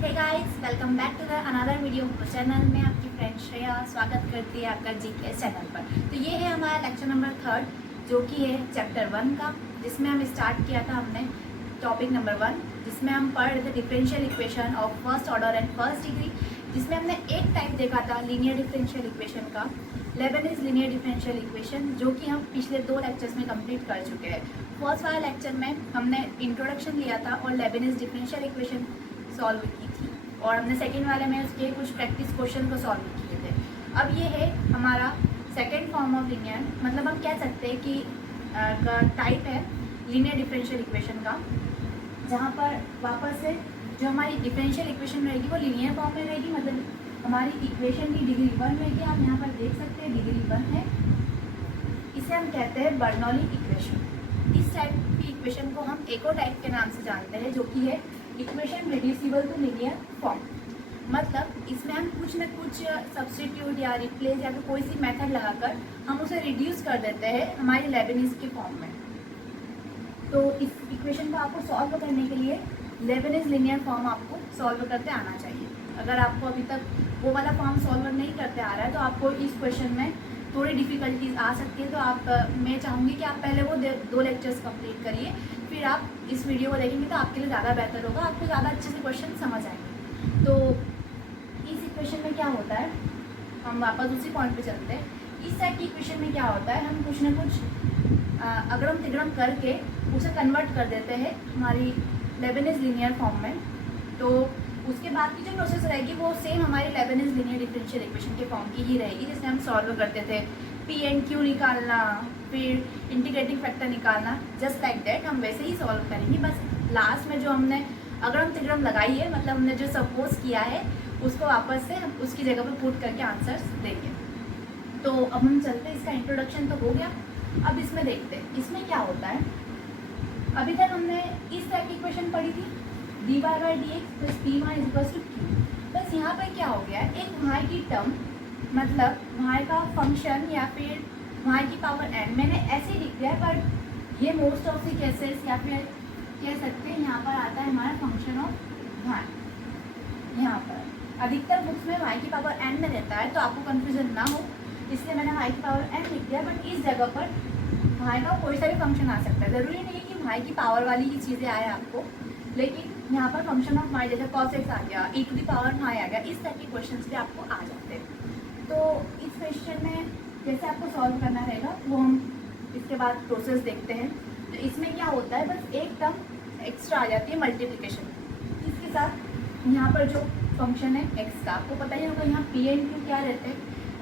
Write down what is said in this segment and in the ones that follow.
Hey guys, welcome back to the another video channel में। आपकी friend Shreya स्वागत करती है आपका जीके चैनल पर। तो ये है हमारा लेक्चर नंबर 3 जो कि है चैप्टर 1 का, जिसमें हम स्टार्ट किया था हमने टॉपिक नंबर 1, जिसमें हम पढ़ रहे थे differential equation of first order and first degree, जिसमें हमने एक टाइप देखा था लीनियर डिफरेंशियल इक्वेशन का, लेबनिज़ लीनियर डिफरेंशियल इक्वेशन, जो कि हम पिछले 2 लेक्चर्स में कंप्लीट कर चुके हैं। फर्स्ट वाले लेक्चर में हमने इंट्रोडक्शन लिया था और लेबनिज़ डिफरेंशियल इक्वेशन सॉल्व की थी, और हमने सेकेंड वाले में उसके कुछ प्रैक्टिस क्वेश्चन को सॉल्व किए थे। अब ये है हमारा सेकेंड फॉर्म ऑफ लीनियर, मतलब हम कह सकते हैं कि टाइप है लीनियर डिफरेंशियल इक्वेशन का, जहाँ पर वापस से जो हमारी डिफरेंशियल इक्वेशन रहेगी वो लीनियर फॉर्म में रहेगी, मतलब हमारी इक्वेशन की डिग्री 1 रहेगी। आप यहाँ पर देख सकते हैं डिग्री 1 है, इसे हम कहते हैं बर्नौली इक्वेशन। इस टाइप की इक्वेशन को हम एको टाइप के नाम से जानते हैं, जो कि है equation reducible to linear form. मतलब इसमें हम कुछ न कुछ सब्स्टिट्यूट या रिप्लेस या फिर कोई सी मेथड लगाकर हम उसे रिड्यूस कर देते हैं हमारी लेबनिज़ के फॉर्म में। तो इस इक्वेशन को आपको सॉल्व करने के लिए लेबनिज़ लीनियर फॉर्म आपको सॉल्व करते आना चाहिए। अगर आपको अभी तक वो वाला फॉर्म सॉल्व नहीं करते आ रहा है तो आपको इस क्वेश्चन में थोड़ी डिफ़िकल्टीज आ सकती है। तो आप मैं चाहूँगी कि आप पहले वो 2 लेक्चर्स कंप्लीट करिए, फिर आप इस वीडियो को देखेंगे तो आपके लिए ज़्यादा बेहतर होगा, आपको ज़्यादा अच्छे से क्वेश्चन समझ आएंगे। तो इस इक्वेशन में क्या होता है, हम वापस उसी पॉइंट पे चलते हैं। इस टाइप की इक्वेशन में क्या होता है, हम कुछ न कुछ अगड़म तिगड़म करके उसे कन्वर्ट कर देते हैं हमारी लेबनिज़ लीनियर फॉर्म में। तो उसके बाद की जो प्रोसेस रहेगी वो सेम हमारी लेबनिज़ लीनियर डिफरेंशियल इक्वेशन के फॉर्म की ही रहेगी, जिसमें हम सॉल्व करते थे पी एंड क्यू निकालना, फिर इंटीग्रेटिंग फैक्टर निकालना, जस्ट लाइक दैट हम वैसे ही सॉल्व करेंगे। बस लास्ट में जो हमने अगड़म तिगड़म लगाई है, मतलब हमने जो सपोज किया है उसको वापस से हम उसकी जगह पर पुट करके आंसर्स देंगे। तो अब हम चलते हैं, इसका इंट्रोडक्शन तो हो गया। अब इसमें देखते हैं इसमें क्या होता है। अभी तक हमने इस टाइप की इक्वेशन पढ़ी थी dy by D X plus P Y equals to Q. बस यहाँ पर क्या हो गया, एक y की टर्म, मतलब y का फंक्शन या फिर y की पावर n मैंने ऐसे लिख दिया है, पर ये मोस्ट ऑफ द केसेस या फिर कह सकते हैं यहाँ पर आता है हमारा फंक्शन ऑफ y। यहाँ पर अधिकतर बुक्स में y की पावर n में रहता है, तो आपको कन्फ्यूजन ना हो इसलिए मैंने y की पावर n लिख दिया। बट इस जगह पर y का कोई सा भी फंक्शन आ सकता है, ज़रूरी नहीं है कि y की पावर वाली ही चीज़ें आए आपको, लेकिन यहाँ पर फंक्शन ऑफ y जैसे cos x आ गया, e to the power y आ गया, इस टाइप के क्वेश्चंस भी आपको आ जाते हैं। तो इस क्वेश्चन में जैसे आपको सॉल्व करना रहेगा वो हम इसके बाद प्रोसेस देखते हैं। तो इसमें क्या होता है, बस एक टर्म एक्स्ट्रा आ जाती है मल्टीप्लिकेशन इसके साथ। यहाँ पर जो फंक्शन है x का, आपको पता ही होगा यहाँ p एंड q क्या रहते हैं,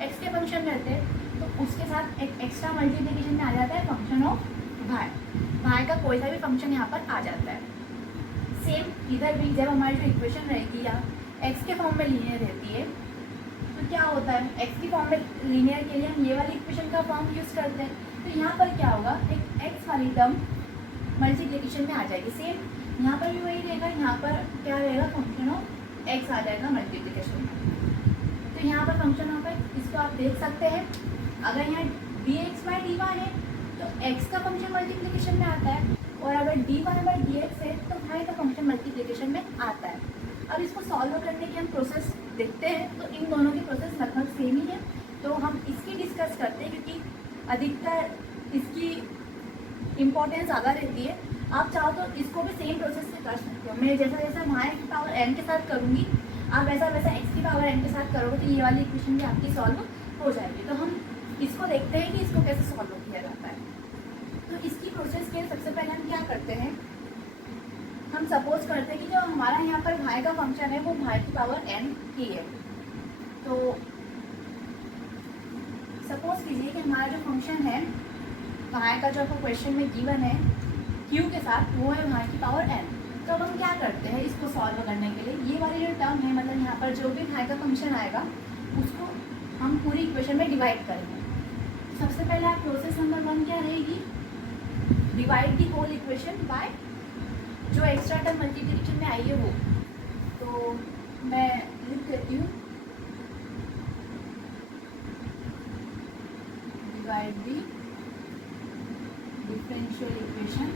x के फंक्शन रहते हैं, तो उसके साथ एक एक्स्ट्रा मल्टीप्लिकेशन में आ जाता है फंक्शन ऑफ y का कोई सा भी फंक्शन यहाँ पर आ जाता है। सेम इधर भी जब हमारी जो इक्वेशन रहेगी या x के फॉर्म में लीनियर रहती है तो क्या होता है, x की फॉर्म में लीनियर के लिए हम ये वाली इक्वेशन का फॉर्म यूज़ करते हैं। तो यहाँ पर क्या होगा, एक x वाली टर्म मल्टीप्लिकेशन में आ जाएगी। सेम यहाँ पर भी वही रहेगा, यहाँ पर क्या रहेगा, फंक्शन ऑफ x आ जाएगा मल्टीप्लिकेशन में। तो यहाँ पर फंक्शन ऑफ x, इसको आप देख सकते हैं, अगर यहाँ dx बाई dy है तो x का फंक्शन मल्टीप्लिकेशन में आता है, और अगर dy बाई dx है तो y का फंक्शन मल्टीप्लिकेशन में आता है। अब इसको सॉल्व करने की हम प्रोसेस देखते हैं, तो इन दोनों की प्रोसेस लगभग सेम ही है, तो हम इसकी डिस्कस करते हैं क्योंकि अधिकतर इसकी इम्पोर्टेंस ज़्यादा रहती है। आप चाहो तो इसको भी सेम प्रोसेस से कर सकते हो। मैं जैसा जैसा y की पावर n के साथ करूँगी, आप वैसा वैसा x की पावर n के साथ करोगे, तो ये वाली इक्वेशन भी आपकी सॉल्व हो जाएगी। तो हम इसको देखते हैं कि इसको कैसे सॉल्व किया जाता है। तो इसकी प्रोसेस के सबसे पहले हम क्या करते हैं, हम सपोज करते हैं कि जो हमारा यहाँ पर y का फंक्शन है वो y की पावर n ही है। तो सपोज कीजिए कि हमारा जो फंक्शन है y का, जो आपको क्वेश्चन में गिवन है q के साथ, वो है y की पावर n। तो अब हम क्या करते हैं इसको सॉल्व करने के लिए, ये वाली जो टर्म है, मतलब यहाँ पर जो भी y का फंक्शन आएगा उसको हम पूरी इक्वेशन में डिवाइड करेंगे। सबसे पहले आप प्रोसेस नंबर 1 क्या रहेगी, divide the whole equation by जो एक्स्ट्रा टर्म मल्टीप्लिकेशन में आई है वो। तो मैं लिख देती हूँ, divide the differential equation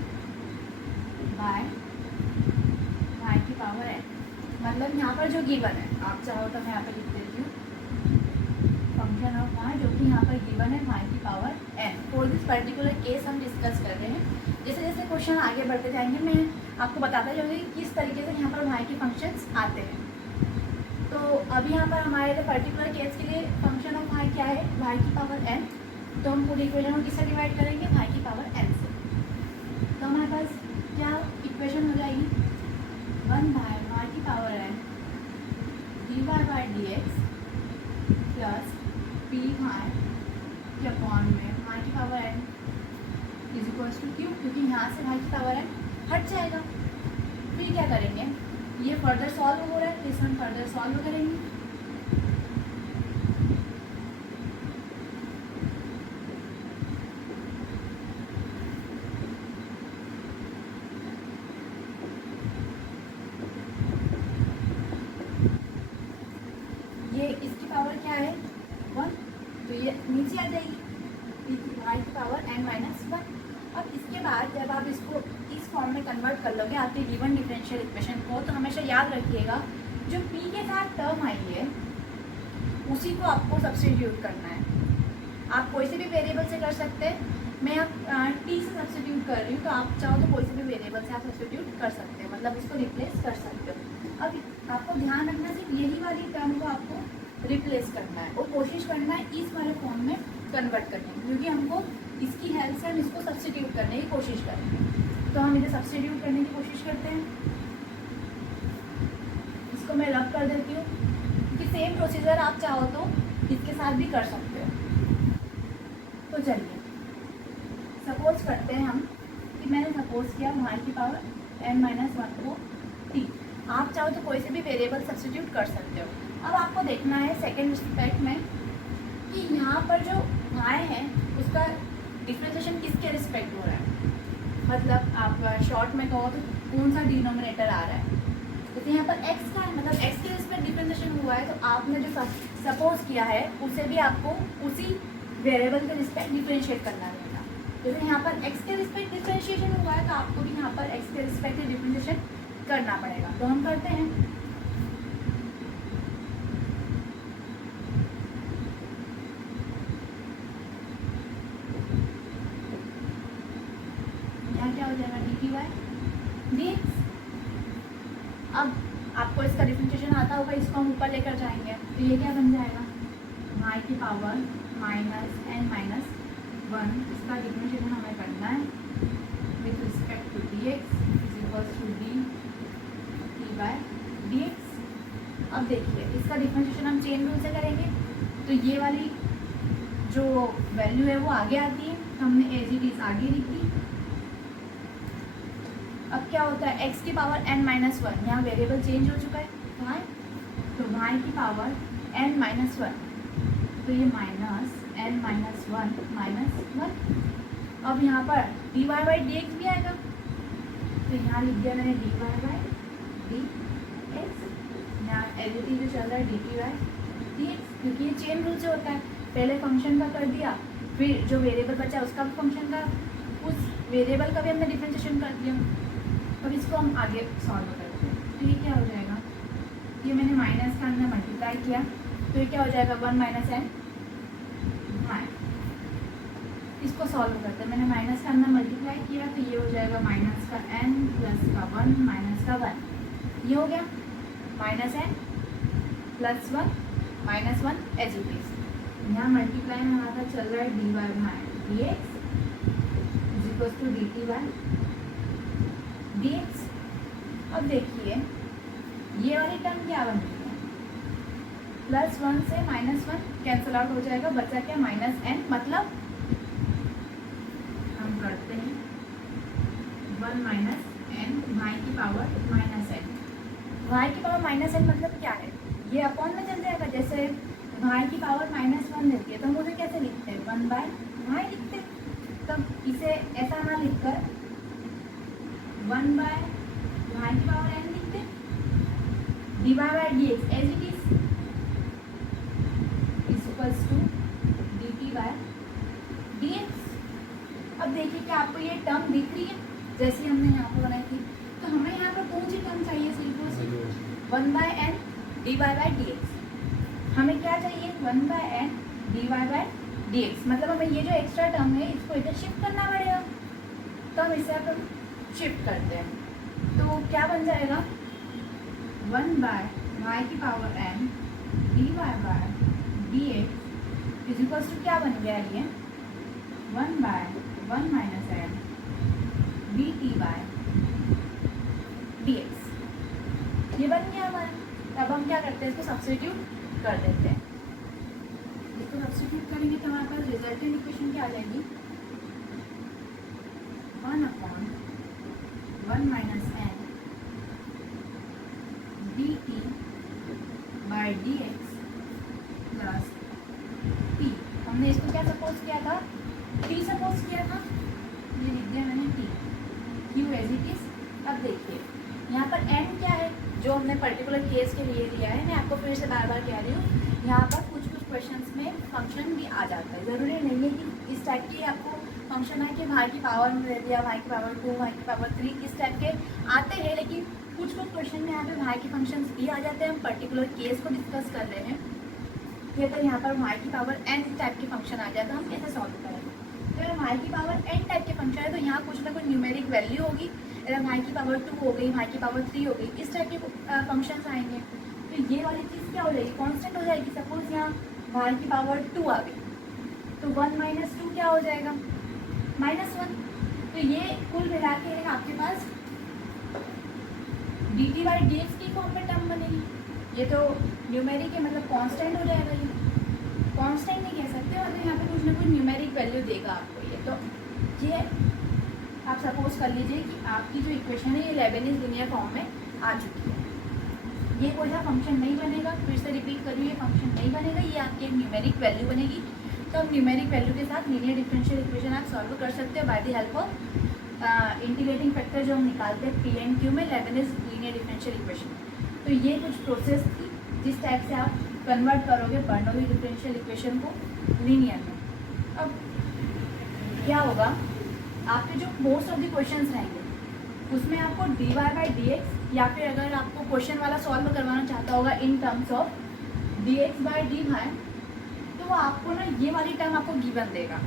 by y की पावर n। मतलब यहाँ पर जो गिवन है, आप चाहो तो मैं यहाँ पर लिख देती हूँ फंक्शन ऑफ y, जो कि यहाँ पर गिवन है y की power n। For this particular case हम डिस्कस कर रहे हैं। जैसे जैसे क्वेश्चन आगे बढ़ते जाएंगे मैं आपको बताता जाऊँगी किस तरीके से यहाँ पर y के फंक्शंस आते हैं। तो अभी यहाँ पर हमारे लिए पर्टिकुलर केस के लिए फंक्शन ऑफ y क्या है, y की पावर n। तो हम पूरी इक्वेशन को किससे डिवाइड करेंगे, y की पावर n से। तो हमारे पास क्या इक्वेशन हो जाएगी, 1/y की power n dy/dx plus P Y के अपॉन में y की power n is equals to Q, क्योंकि यहाँ से y की पावर n हट जाएगा। फिर क्या करेंगे, ये फर्दर सॉल्व हो रहा है, इस हम फर्दर सॉल्व करेंगे। ये इसकी पावर क्या है 1, तो ये नीचे आ जाएगी y की पावर n-1। अब इसके बाद जब आप इसको इस फॉर्म में कन्वर्ट कर लोगे आपके गिवन डिफरेंशियल इक्वेशन को, तो हमेशा याद रखिएगा जो p के साथ टर्म आई है उसी को आपको सब्स्टिट्यूट करना है। आप कोई से भी वेरिएबल से कर सकते हैं, मैं अब t से सब्स्टिट्यूट कर रही हूँ, तो आप चाहो तो कोई से भी वेरिएबल से आप सब्स्टिट्यूट कर सकते हैं, मतलब इसको रिप्लेस कर सकते हो। अब आपको ध्यान रखना सिर्फ यही वाली टर्म को आपको रिप्लेस करना है और कोशिश करना है इस वाले फॉर्म में कन्वर्ट करने की, क्योंकि हमको इसकी हेल्प से हम इसको सब्स्टिट्यूट करने की कोशिश करेंगे। तो हम इसे सब्स्टिट्यूट करने की कोशिश करते हैं। इसको मैं रब कर देती हूँ, क्योंकि सेम प्रोसीजर आप चाहो तो इसके साथ भी कर सकते हो। तो चलिए सपोज करते हैं हम कि मैंने सपोज किया y की पावर n-1 को t। आप चाहो तो कोई से भी वेरिएबल सब्स्टिट्यूट कर सकते हो। अब आपको देखना है सेकेंड स्टेप में कि यहाँ पर जो y है उसका डिफरेंशिएशन किसके रिस्पेक्ट हो रहा है, मतलब आप शॉर्ट में कहो तो कौन सा डिनोमिनेटर आ रहा है। तो यहाँ पर x का है, मतलब x के रिस्पेक्ट डिफरेंशिएशन हुआ है, तो आपने जो सपोज किया है उसे भी आपको उसी वेरिएबल के रिस्पेक्ट डिफरेंशिएट करना रहेगा। जैसे यहाँ पर x के रिस्पेक्ट डिफरेंशिएशन हुआ है, तो आपको भी यहाँ पर x के रिस्पेक्ट डिफरेंशिएशन करना पड़ेगा। तो हम करते हैं। यहाँ क्या हो जाएगा dy/dx। अब आपको इसका डिफरेंशिएशन आता होगा, इसको हम ऊपर लेकर जाएंगे, तो ये क्या बन जाएगा y की पावर -n-1। इसका डिफरेंशिएशन हमें करना है with respect to dx is equals to dt/dx। अब देखिए इसका डिफरेंशिएशन हम चेन रूल से करेंगे, तो ये वाली जो वैल्यू है वो आगे आती है, तो हमने एज इट इज आगे लिख दी। अब क्या होता है x की पावर n-1, यहाँ वेरिएबल चेंज हो चुका है y, तो y की पावर n-1, तो ये -n-1 अब यहाँ पर dy/dx भी आएगा, तो यहाँ लिख दिया मैंने dy/dx। यहाँ एज इट इज जो चल रहा है dt/dx, क्योंकि ये चेन रूल से होता है, पहले फंक्शन का कर दिया, फिर जो वेरिएबल बचा उसका भी फंक्शन का, उस वेरिएबल का भी हमने डिफरेंशिएशन कर दिया। अब इसको हम आगे सॉल्व करते हैं। तो ये क्या हो जाएगा, ये मैंने माइनस का अंदर मल्टीप्लाई किया, तो ये क्या हो जाएगा 1 - n। इसको सॉल्व करते हैं, मैंने माइनस का अंदर मल्टीप्लाई किया, तो ये हो जाएगा माइनस का n प्लस का 1 माइनस का 1। ये हो गया -n plus 1 -1 as it is. यहाँ मल्टीप्लाई में हमारा चल रहा है dy/dx is equals to dt/dx। अब देखिए ये वाली टर्म क्या बन रही है, +1 से -1 कैंसिल आउट हो जाएगा, बचा क्या -n, मतलब हम करते हैं 1 - n y की पावर -n। y की पावर -n मतलब क्या है, ये अपॉन में चल जाएगा। जैसे y की पावर -1 देती है तो हम उसे कैसे लिखते हैं 1/y लिखते हैं, तब इसे ऐसा ना लिखकर 1/y की पावर n लिखते हैं, dy/dx as it is equals to dt/dx। अब देखिए कि आपको ये टर्म दिख रही है जैसी हमने यहाँ पर बनाई थी, तो हमें यहाँ पर कौन सी टर्म चाहिए, सिर्फ 1/n dy/dx। हमें क्या चाहिए 1/n dy/dx, मतलब हमें ये जो एक्स्ट्रा टर्म है इसको इधर शिफ्ट करना पड़ेगा। तो हम इसे अब शिफ्ट करते हैं, तो क्या बन जाएगा 1/y⁴n dy/dx is equals to क्या बन गया ये 1/1 - n dt/dx। ये बन गया हमारा। अब हम क्या करते हैं, इसको सब्स्टिट्यूट कर देते हैं। इसको सब्स्टिट्यूट करेंगे तो हमारे पास रिजल्टेंट इक्वेशन क्या आ जाएगी 1/1 - n dt/dx प्लस t। हमने इसको क्या सपोज किया था, t सपोज किया था, ये लिख दिया मैंने t, q as it is. अब देखिए यहाँ पर n क्या है जो हमने पर्टिकुलर केस के लिए लिया है। मैं आपको फिर से बार बार कह रही हूँ, यहाँ पर कुछ कुछ क्वेश्चंस में फंक्शन भी आ जाता है। ज़रूरी नहीं है कि इस टाइप की आपको फंक्शन है कि y की पावर में दे दिया, y की पावर 2, y की पावर 3, इस टाइप के आते हैं। लेकिन कुछ कुछ क्वेश्चन में यहाँ पे y के फंक्शंस भी आ जाते हैं। हम पर्टिकुलर केस को डिस्कस कर रहे हैं कि अगर यहाँ पर y की पावर n टाइप के फंक्शन आ जाए तो हम कैसे सॉल्व करेंगे। तो अगर y की पावर n टाइप के फंक्शन है तो यहाँ कुछ ना कुछ न्यूमेरिक वैल्यू होगी। अगर y की पावर 2 हो गई, y की पावर 3 हो गई, इस टाइप के फंक्शंस आएंगे। तो ये वाली चीज़ क्या हो जाएगी, कांस्टेंट हो जाएगी। सपोज यहाँ y की पावर 2 आ गई तो 1 - 2 क्या हो जाएगा -1। तो ये कुल मिला के आपके पास dt/dx की फॉर्म में टर्म बनेगी। ये तो न्यूमेरिक है, मतलब कांस्टेंट हो जाएगा। ये कांस्टेंट नहीं कह सकते, मतलब यहाँ पे कुछ ना कुछ न्यूमेरिक वैल्यू देगा आपको ये। तो ये आप सपोज कर लीजिए कि आपकी जो इक्वेशन है ये लेबनिज़ लीनियर फॉर्म में आ चुकी है। ये कोई सा फंक्शन नहीं बनेगा, फिर से रिपीट करिए, ये फंक्शन नहीं बनेगा, ये आपकी एक न्यूमेरिक वैल्यू बनेगी। तो हम न्यूमेरिक वैल्यू के साथ लीनियर डिफरेंशियल इक्वेशन आप सॉल्व कर सकते हो by the help of integrating factor जो हम निकालते हैं पी एंड क्यू में लेबनिज़ लीनियर डिफरेंशियल इक्वेशन। तो ये कुछ प्रोसेस थी जिस टाइप से आप कन्वर्ट करोगे बर्नौली डिफरेंशियल इक्वेशन को लीनियर में। अब क्या होगा, आपके जो मोस्ट ऑफ द क्वेश्चंस रहेंगे उसमें आपको dy/dx, या फिर अगर आपको क्वेश्चन वाला सॉल्व करवाना चाहता होगा इन टर्म्स ऑफ dx/dy, तो वो आपको ना ये वाली टर्म आपको गिवन देगा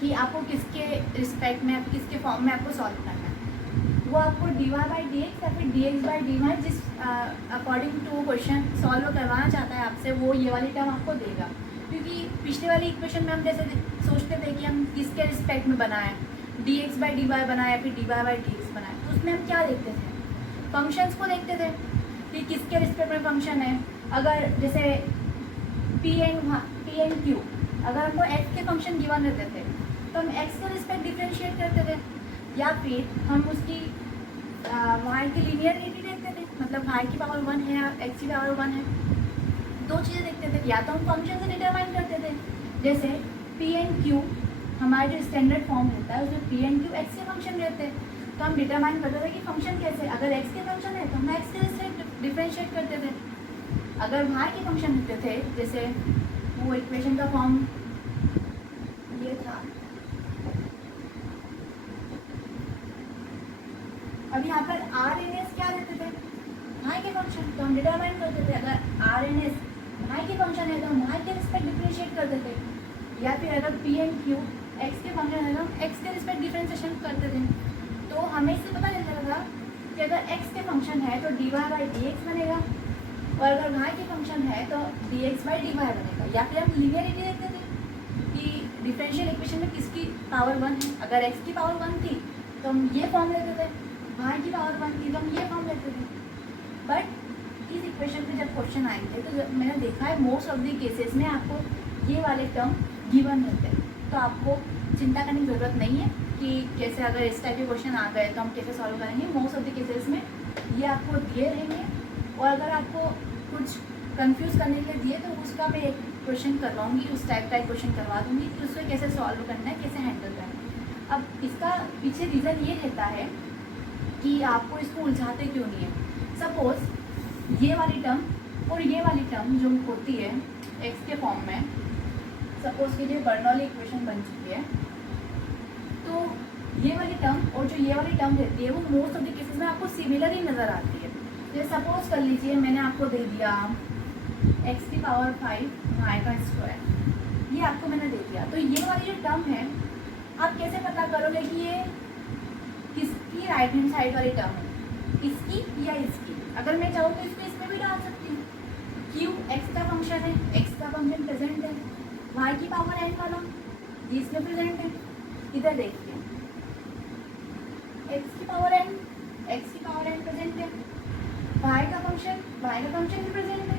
कि आपको किसके रिस्पेक्ट में, किसके फॉर्म में आपको सॉल्व करना है। वो आपको dy/dx या फिर dx/dy जिस अकॉर्डिंग टू क्वेश्चन सॉल्व करवाना चाहता है आपसे, वो ये वाली टर्म आपको देगा। क्योंकि पिछले वाली इक्वेशन में हम जैसे सोचते थे कि हम किसके रिस्पेक्ट में बनाए, dx/dy बनाए या फिर dy/dx बनाए, तो उसमें हम क्या देखते थे, फंक्शंस को देखते थे कि किसके रिस्पेक्ट में फंक्शन है। अगर जैसे p एंड q, अगर हमको x के फंक्शन गिवन रहते थे तो हम x के रिस्पेक्ट डिफ्रेंशिएट करते थे, या फिर हम उसकी y की लीनियरिटी देखते थे, मतलब y की पावर 1 है या x की पावर 1 है। दो चीज़ें देखते थे, या तो हम फंक्शन से डिटरमाइन करते थे, जैसे p एंड q हमारा जो स्टैंडर्ड फॉर्म होता है उसमें p एंड q x के फंक्शन रहते हैं। तो हम डिटरमाइन करते थे कि फंक्शन कैसे, अगर x के फंक्शन है तो हम x के रिस्पेक्ट डिफ्रेंशिएट करते थे। अगर y के फंक्शन होते थे, जैसे वो इक्वेशन का फॉर्म ये था, अब यहाँ पर आर एन एस क्या देते थे, y के फंक्शन, तो हम डिटरमाइन करते थे अगर आर एन एस y के फंक्शन है तो हम y के रिस्पेक्ट डिफ्रेंशिएट करते थे, या फिर अगर p एंड q x के फंक्शन है तो हम x के रिस्पेक्ट डिफ्रेंशिएशन करते थे। तो हमें इससे पता चल जाता था कि अगर x के फंक्शन है तो dy/dx बनेगा, और अगर y के फंक्शन है तो dx/dy बनेगा। या फिर हम लीनियरिटी देखते थे कि डिफरेंशियल इक्वेशन में किसकी पावर 1 है। अगर x की पावर 1 थी तो हम ये फॉर्म लेते थे, y की पावर 1 थी तो हम ये फॉर्म लेते थे। बट इस इक्वेशन पे जब क्वेश्चन आएंगे तो मैंने देखा है मोस्ट ऑफ द केसेस में आपको ये वाले टर्म गिवन रहते हैं। तो आपको चिंता करने की ज़रूरत नहीं है कि कैसे अगर इस टाइप के क्वेश्चन आ गए तो हम कैसे सॉल्व करेंगे। मोस्ट ऑफ द केसेस में ये आपको दिए रहेंगे, और अगर आपको कुछ कंफ्यूज करने के लिए दिए तो उसका मैं एक क्वेश्चन करवाऊँगी, उस टाइप का एक क्वेश्चन करवा दूँगी कि उसको कैसे सॉल्व करना है, कैसे हैंडल करना है। अब इसका पीछे रीज़न ये रहता है कि आपको इसको उलझाते क्यों नहीं है। सपोज़ ये वाली टर्म और ये वाली टर्म जो होती है x के फॉर्म में, सपोज कीजिए बर्नौली इक्वेशन बन चुकी है, तो ये वाली टर्म और जो ये वाली टर्म रहती है वो मोस्ट ऑफ द केसेस में आपको सिमिलर ही नज़र आती है। जैसे सपोज कर लीजिए मैंने आपको दे दिया x की पावर 5 y का स्क्वायर, ये आपको मैंने दे दिया। तो ये वाली जो टर्म है आप कैसे पता करोगे कि ये किसकी राइट हैंड साइड वाली टर्म है, इसकी या इसकी? अगर मैं चाहूँ तो इसको इसमें भी डाल सकती हूँ। क्यों? x का फंक्शन है, x का फंक्शन प्रेजेंट है, y की पावर n वाला ये इसमें प्रेजेंट है। इधर देखिए x की पावर n प्रेजेंट है, y का फंक्शन भी प्रेजेंट है।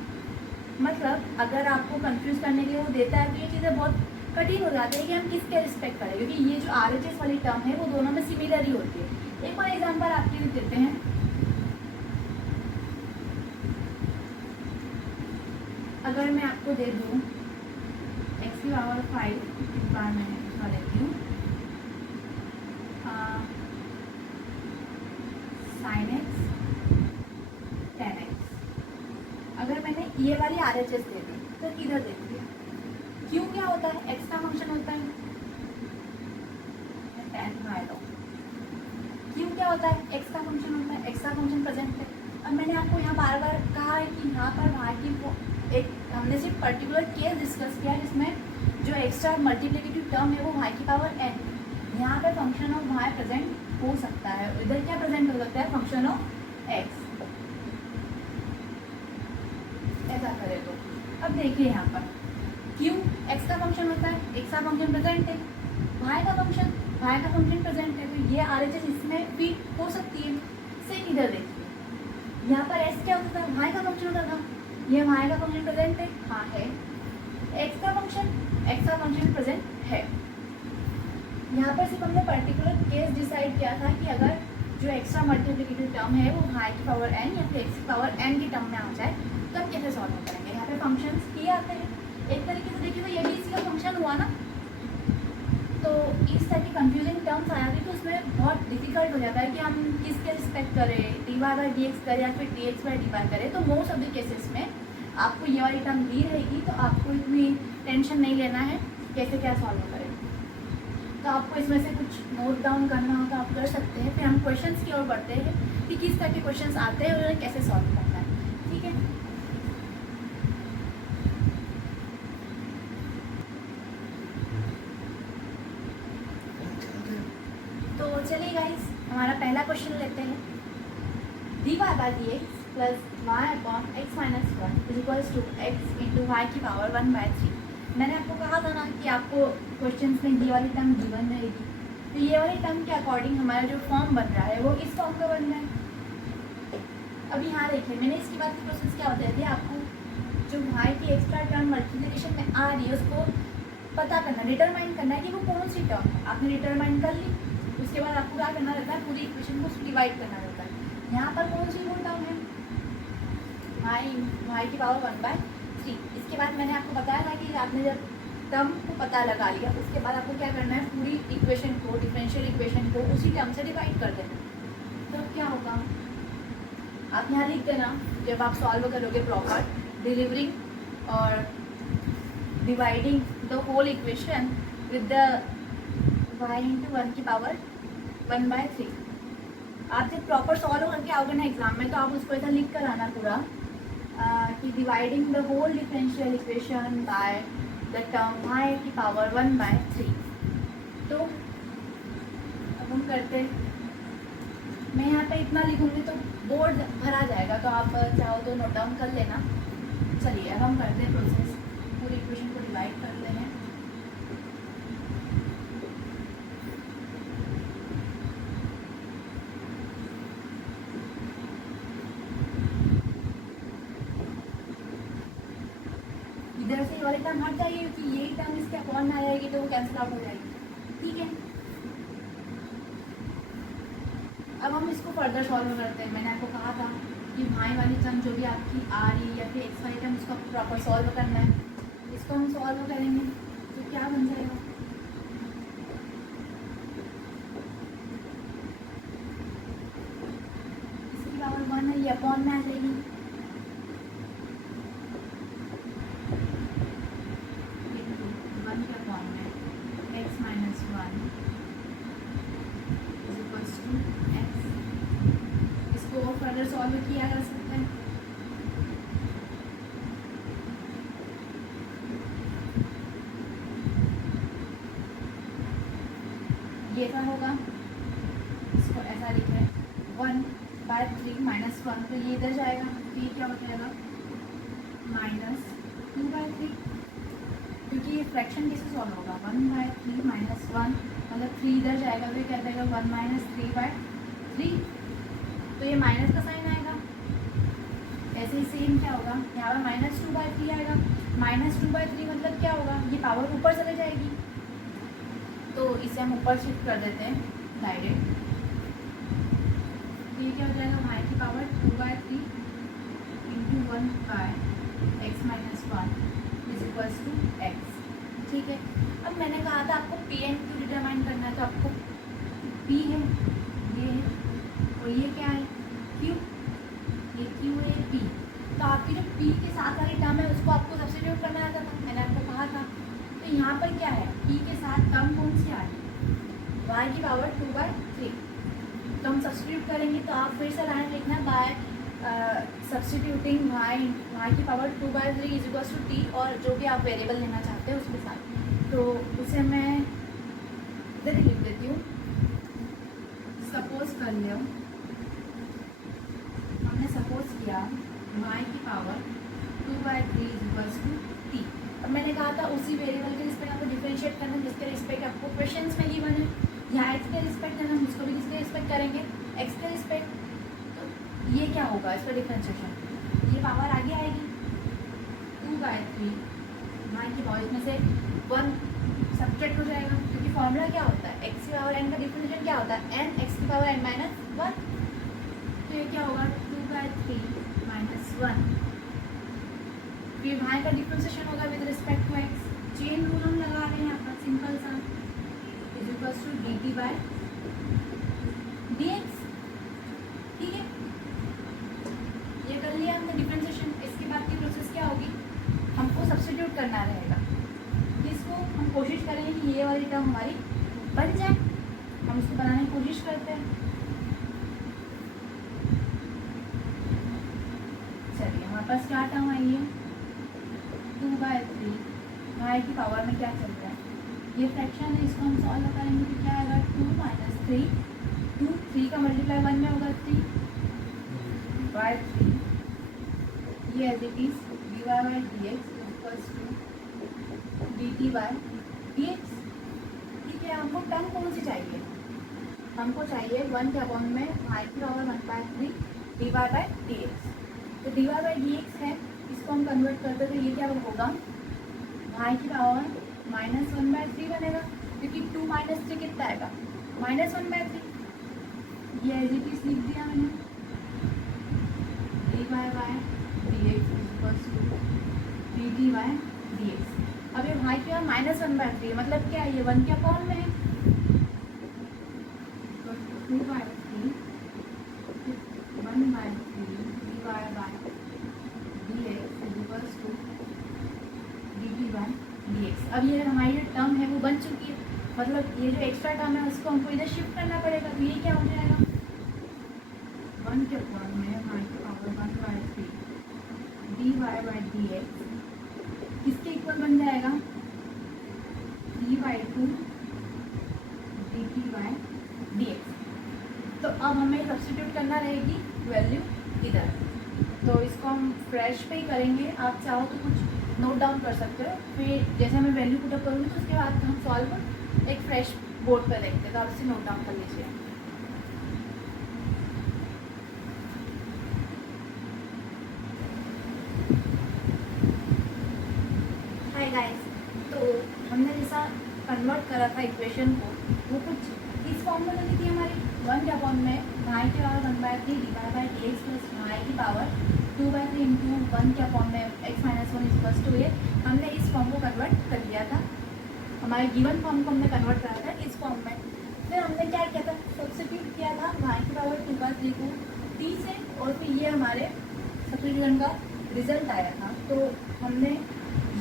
मतलब अगर आपको कंफ्यूज करने के लिए वो देता है तो ये चीज़ें बहुत कठिन हो जाती है कि हम किसके रिस्पेक्ट करें, क्योंकि ये जो RHS वाली टर्म है वो दोनों में सिमिलर ही होती है। एक और एग्जांपल आपके लिए देते हैं। अगर मैं आपको दे दूँ x की पावर 5, इस बार मैं इसमें लेती हूँ sin x tan x, अगर मैंने ये वाली RHS दे दी तो इधर दे दिया। क्यों क्या होता है? x का फंक्शन होता है, tan y लो। क्यों क्या होता है? x का फंक्शन होता है, x का फंक्शन प्रेजेंट है। अब मैंने आपको यहाँ बार बार कहा है कि यहाँ पर y की एक हमने सिर्फ पर्टिकुलर केस डिस्कस किया जिसमें जो एक्स्ट्रा मल्टीप्लिकेटिव टर्म है वो y की पावर n, यहाँ पे फंक्शन ऑफ y प्रेजेंट हो सकता है। इधर क्या प्रेजेंट हो सकता है? Function of x। ऐसा करें तो अब देखिए यहाँ पर क्यों x का फंक्शन होता है, x का फंक्शन प्रेजेंट है, y का फंक्शन प्रेजेंट है, तो ये RHS इसमें भी हो सकती है। सेम इधर देखिए यहाँ पर s क्या होता था? y का फंक्शन होता था, ये y का फंक्शन प्रेजेंट है, हाँ है। x का फंक्शन प्रेजेंट है। यहाँ पर सिर्फ हमने पर्टिकुलर केस डिसाइड किया था कि अगर जो एक्स्ट्रा मल्टीप्लिकेटिव टर्म है वो y की पावर n या फिर x की पावर n की टर्म में आ जाए तो हम कैसे सॉल्व करेंगे। यहाँ पे फंक्शंस ही आते हैं एक तरीके से देखिए तो ये भी इसी का फंक्शन हुआ ना। तो इस तरह की कंफ्यूजिंग टर्म्स आ जाती है तो उसमें बहुत डिफिकल्ट हो जाता है कि हम किसके रिस्पेक्ट करें, dy/dx करें या फिर dx/dy करें। तो मोस्ट ऑफ द केसेस में आपको ये वाली टर्म दी रहेगी तो आपको इतनी टेंशन नहीं लेना है कैसे क्या सॉल्व करें। तो आपको इसमें से कुछ नोट डाउन करना हो तो आप कर सकते हैं। फिर हम क्वेश्चंस की ओर बढ़ते हैं कि किस तरह के क्वेश्चंस आते हैं और उन्हें कैसे सॉल्व करना है। ठीक है, तो चलिए गाइस हमारा पहला क्वेश्चन लेते हैं। dy/dx plus y/x-1 equals to x into Y की पावर 1/3। मैंने आपको कहा था ना कि आपको क्वेश्चंस में ये वाली टर्म गिवन रहेगी, तो ये वाली टर्म के अकॉर्डिंग हमारा जो फॉर्म बन रहा है वो इस फॉर्म का बन रहा है। अब यहाँ देखिए मैंने इसकी बात की प्रोसेस क्या होता है, आपको जो y की एक्स्ट्रा टर्म मल्टीप्लिकेशन में आ रही है उसको पता करना, डिटरमाइन करना है कि वो कौन सी टर्म है। आपने डिटरमाइन कर ली, उसके बाद आपको क्या करना रहता है, पूरी इक्वेशन को डिवाइड करना रहता है। यहाँ पर कौन सी वो टर्म है, y की पावर 1/3। इसके बाद मैंने आपको बताया था कि आपने जब टर्म को पता लगा लिया उसके बाद आपको क्या करना है, पूरी इक्वेशन को, डिफरेंशियल इक्वेशन को उसी टर्म से डिवाइड कर देना। तो क्या होगा, आप यहाँ लिख देना जब आप सॉल्व करोगे प्रॉपर, डिलीवरिंग और dividing the whole equation with the y into 1 की पावर 1/3। आप जब प्रॉपर सॉल्व करके आओगे ना एग्जाम में तो आप उसको ऐसा लिख कर आना पूरा कि dividing the whole differential equation by the term y की पावर 1/3। तो अब हम करते हैं, मैं यहाँ पे इतना लिखूँगी तो बोर्ड भरा जाएगा, तो आप चाहो तो नोट डाउन कर लेना। चलिए अब हम करते हैं प्रोसेस, पूरी इक्वेशन को डिवाइड करते हैं। इधर से ये वाली टर्म हट जाएगी क्योंकि ये टर्म इसके अपॉन में आ जाएगी तो वो कैंसिल आउट हो जाएगी। ठीक है, अब हम इसको फर्दर सॉल्व करते हैं। मैंने आपको कहा था कि y वाली टर्म जो भी आपकी आ रही है या फिर x वाली टर्म उसको प्रॉपर सॉल्व करना है। इसको हम सॉल्व करेंगे तो क्या बन जाएगा, इसकी पावर 1 है, ये अपॉन में आ जाएगी। सॉल्व किया जा सकता ये क्या होगा, इसको ऐसा लिख रहे हैं 1/3 - 1, तो ये इधर जाएगा, तो ये क्या हो जाएगा -2/3, क्योंकि ये फ्रैक्शन कैसे सॉल्व होगा 1/3 - 1 मतलब 3 इधर जाएगा, तो ये क्या जाएगा 1 - 3/3, तो ये माइनस का साइन आएगा। ऐसे ही सेम क्या होगा, यहाँ पर -2/3 आएगा, -2/3 मतलब क्या होगा, ये पावर ऊपर चले जाएगी, तो इसे हम ऊपर शिफ्ट कर देते हैं डायरेक्ट। ये क्या हो जाएगा, y की पावर 2/3 × 1/x - 1 = x। ठीक है, अब मैंने कहा था आपको पी एंड क्यू डिटरमाइन करना है, तो आपको पी है, ये है, और ये क्या है क्यू, ये क्यू है, ये पी। तो आपकी जो पी के साथ वाली टर्म है उसको आपको सब्स्टिट्यूट करना आता था, मैंने आपको कहा था। तो यहाँ पर क्या है, पी के साथ टर्म कौन सी आ रही है, y की पावर 2/3, तो हम सब्स्टिट्यूट करेंगे, तो आप फिर से लाइन लिखना बाय सब्स्टिट्यूटिंग y की पावर 2/3 = t, और जो भी आप वेरिएबल लेना चाहते हैं उसके साथ। तो उसे मैं इधर लिख देती हूँ। सपोज कर लो, हमने सपोज किया y की पावर 2/3 = t। अब मैंने कहा था उसी वेरिएबल के रिस्पेक्ट आपको डिफरेंशिएट करना जिसके रिस्पेक्ट आपको क्वेश्चंस में गिवन है। यहाँ x के रिस्पेक्ट है, हम इसको भी किसके रिस्पेक्ट करेंगे, x के रिस्पेक्ट। तो ये क्या होगा, इसका डिफरेंशिएशन, ये पावर आगे आएगी 2/3 y की पावर, इसमें से 1 सब्ट्रैक्ट हो जाएगा, क्योंकि फॉर्मूला क्या होता है, x की पावर n का डिफरेंशिएशन क्या होता है, n x की पावर n - 1। तो ये क्या होगा 2/3 - 1, फिर y का डिफरेंशिएशन होगा with respect to x। Chain rule हम लगा रहे हैं यहाँ पर सिंपल सा, = dt/dx। ठीक है, ये कर लिया हमने डिफरेंशिएशन। इसके बाद की प्रोसेस क्या होगी, हमको सब्स्टिट्यूट करना रहेगा, जिसको हम कोशिश करेंगे कि ये वाली टर्म हमारी बन जाए। हम इसको बनाने की कोशिश करते हैं। चलिए, हमारे पास क्या टर्म आई है 2/3, y की पावर में क्या चल रहा है, ये फ्रैक्शन है, इसको हम सॉल्व करेंगे तो क्या आएगा 2 - 3, 3 का मल्टीप्लाई 1 में होगा 3/3, ये as it is dy/dx = dt/dx। ठीक है, हमको टर्म कौन सी चाहिए, हमको चाहिए 1 के अपॉन में y की पावर 1/3 dy/dx। तो dy/dx है, इसको हम कन्वर्ट करते तो ये क्या होगा, y की पावर -1/3 बनेगा, क्योंकि 2 - 3 कितना आएगा -1/3। ये एज इट इज लिख दिया मैंने, dy/dx = dt/dx। अब ये y की पावर -1/3 मतलब क्या है, ये 1 के अपॉन में है, तो 2/3 1/3 dy/dx अब ये हमारी जो टर्म है वो बन चुकी है, मतलब ये जो एक्स्ट्रा टर्म है उसको हमको इधर शिफ्ट करना पड़ेगा। तो ये क्या हो जाएगा 1 के अपॉन में y की पावर 1/3 dy/dx किसके इक्वल बन जाएगा 3/2 dt/dx। तो अब हमें सब्स्टिट्यूट करना रहेगी वैल्यू इधर, तो इसको हम फ्रेश पे ही करेंगे। आप चाहो तो कुछ नोट डाउन कर सकते हो, फिर जैसे मैं वैल्यू पुटअप करूँगी तो उसके बाद हम सॉल्व एक फ्रेश बोर्ड पर देखते हैं, तो आप इसे नोट डाउन कर लीजिए। हाय गाइस, तो हमने जैसा कन्वर्ट करा था इक्वेशन को, वो कुछ इस फॉर्म में बनी थी हमारी 1 के अपॉन में y की पावर 1/3 dy/dx प्लस y की पावर 2/3 × 1 के अपॉन में x - 1 = a। हमने इस फॉर्म को कन्वर्ट कर लिया था, हमारे गिवन फॉर्म को हमने कन्वर्ट करा था इस फॉर्म में। फिर हमने क्या किया था, सब्स्टिट्यूट किया था y की पावर 2/3 को t से, और फिर ये हमारे सब्स्टिट्यूशन का रिजल्ट आया था। तो हमने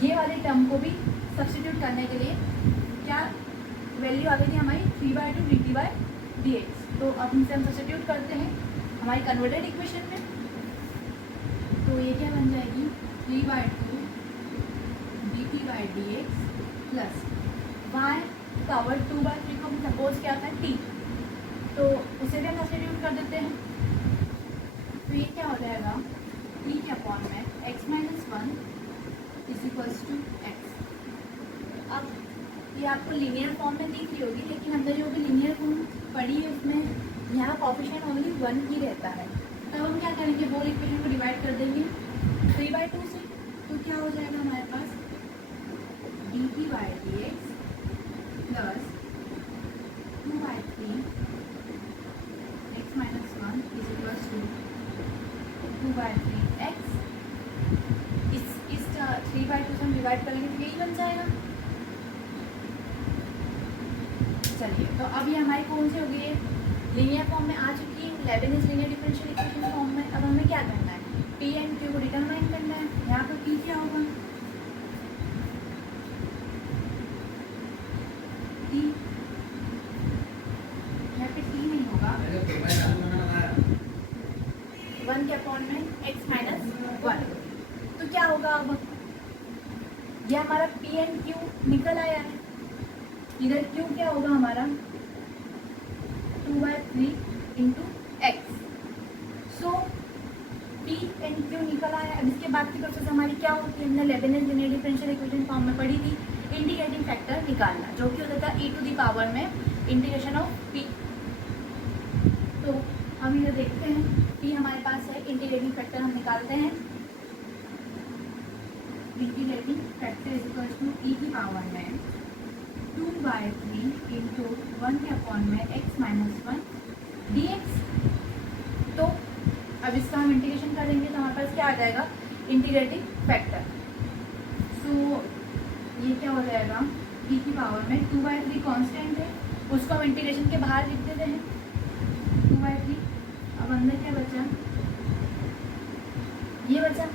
ये वाली टर्म को भी सब्स्टिट्यूट करने के लिए क्या वैल्यू आ गई थी हमारी 3/2 dt/dx। तो अब इनसे हम सब्स्टिट्यूट करते हैं हमारी कन्वर्टेड इक्वेशन में, तो ये क्या बन जाएगी 3/2 dt/dx प्लस y पावर 2/3 को सपोज क्या था t, तो उसे भी हम सब्स्टिट्यूट कर देते हैं। तो ये क्या हो जाएगा e के अपॉन में x minus 1 is equals to x। अब ये आपको लीनियर फॉर्म में दिख रही होगी, लेकिन हमने जो भी लीनियर फॉर्म पढ़ी है उसमें यहाँ कोएफिशिएंट ओनली 1 ही रहता है। तब हम क्या करेंगे, होल इक्वेशन को डिवाइड कर देंगे 3/2 से। तो क्या हो जाएगा हमारे पास dt/dx plus 2/3 x minus 1 is equals to 2/3 x। इस 3/2 से हम डिवाइड करेंगे तो यही बन जाएगा। चलिए, तो अब ये हमारी कौन सी हो गई है, लीनियर फॉर्म में आ चुकी है। लेबनिज़ लीनियर डिफरेंशियल इक्वेशन फॉर्म में। अब हमें क्या करना है, पी एंड क्यू को डिटरमाइन करना है। यहाँ पर पी क्या होगा, टी, यहाँ पे टी नहीं होगा, 1 के अपॉन में x माइनस 1। तो क्या होगा, अब ये हमारा पी एंड क्यू निकल आया है। इधर क्यू क्या होगा हमारा 2/3 into x. So P and Q निकल आया। अब इसके बाद की प्रोसेस हमारी क्या होती है, हमने लेबनिज़ लीनियर डिफरेंशियल इक्वेशन फॉर्म में पढ़ी थी, इंटीग्रेटिंग फैक्टर निकालना, जो कि होता था e टू द पावर में इंटीग्रेशन ऑफ p। तो हम इधर देखते हैं, p हमारे पास है, इंटीग्रेटिंग फैक्टर हम निकालते हैं। Integrating factor is equal to e की पावर में 2/3 इंटू 1 के अपॉन में x माइनस 1 dx। तो अब इसका हम इंटीग्रेशन करेंगे तो हमारे पास क्या आ जाएगा, इंटीग्रेटिंग फैक्टर। सो ये क्या हो जाएगा, e की पावर में 2/3 कांस्टेंट है, उसको हम इंटीग्रेशन के बाहर लिख देते हैं 2/3। अब अंदर क्या बचा, ये बचा।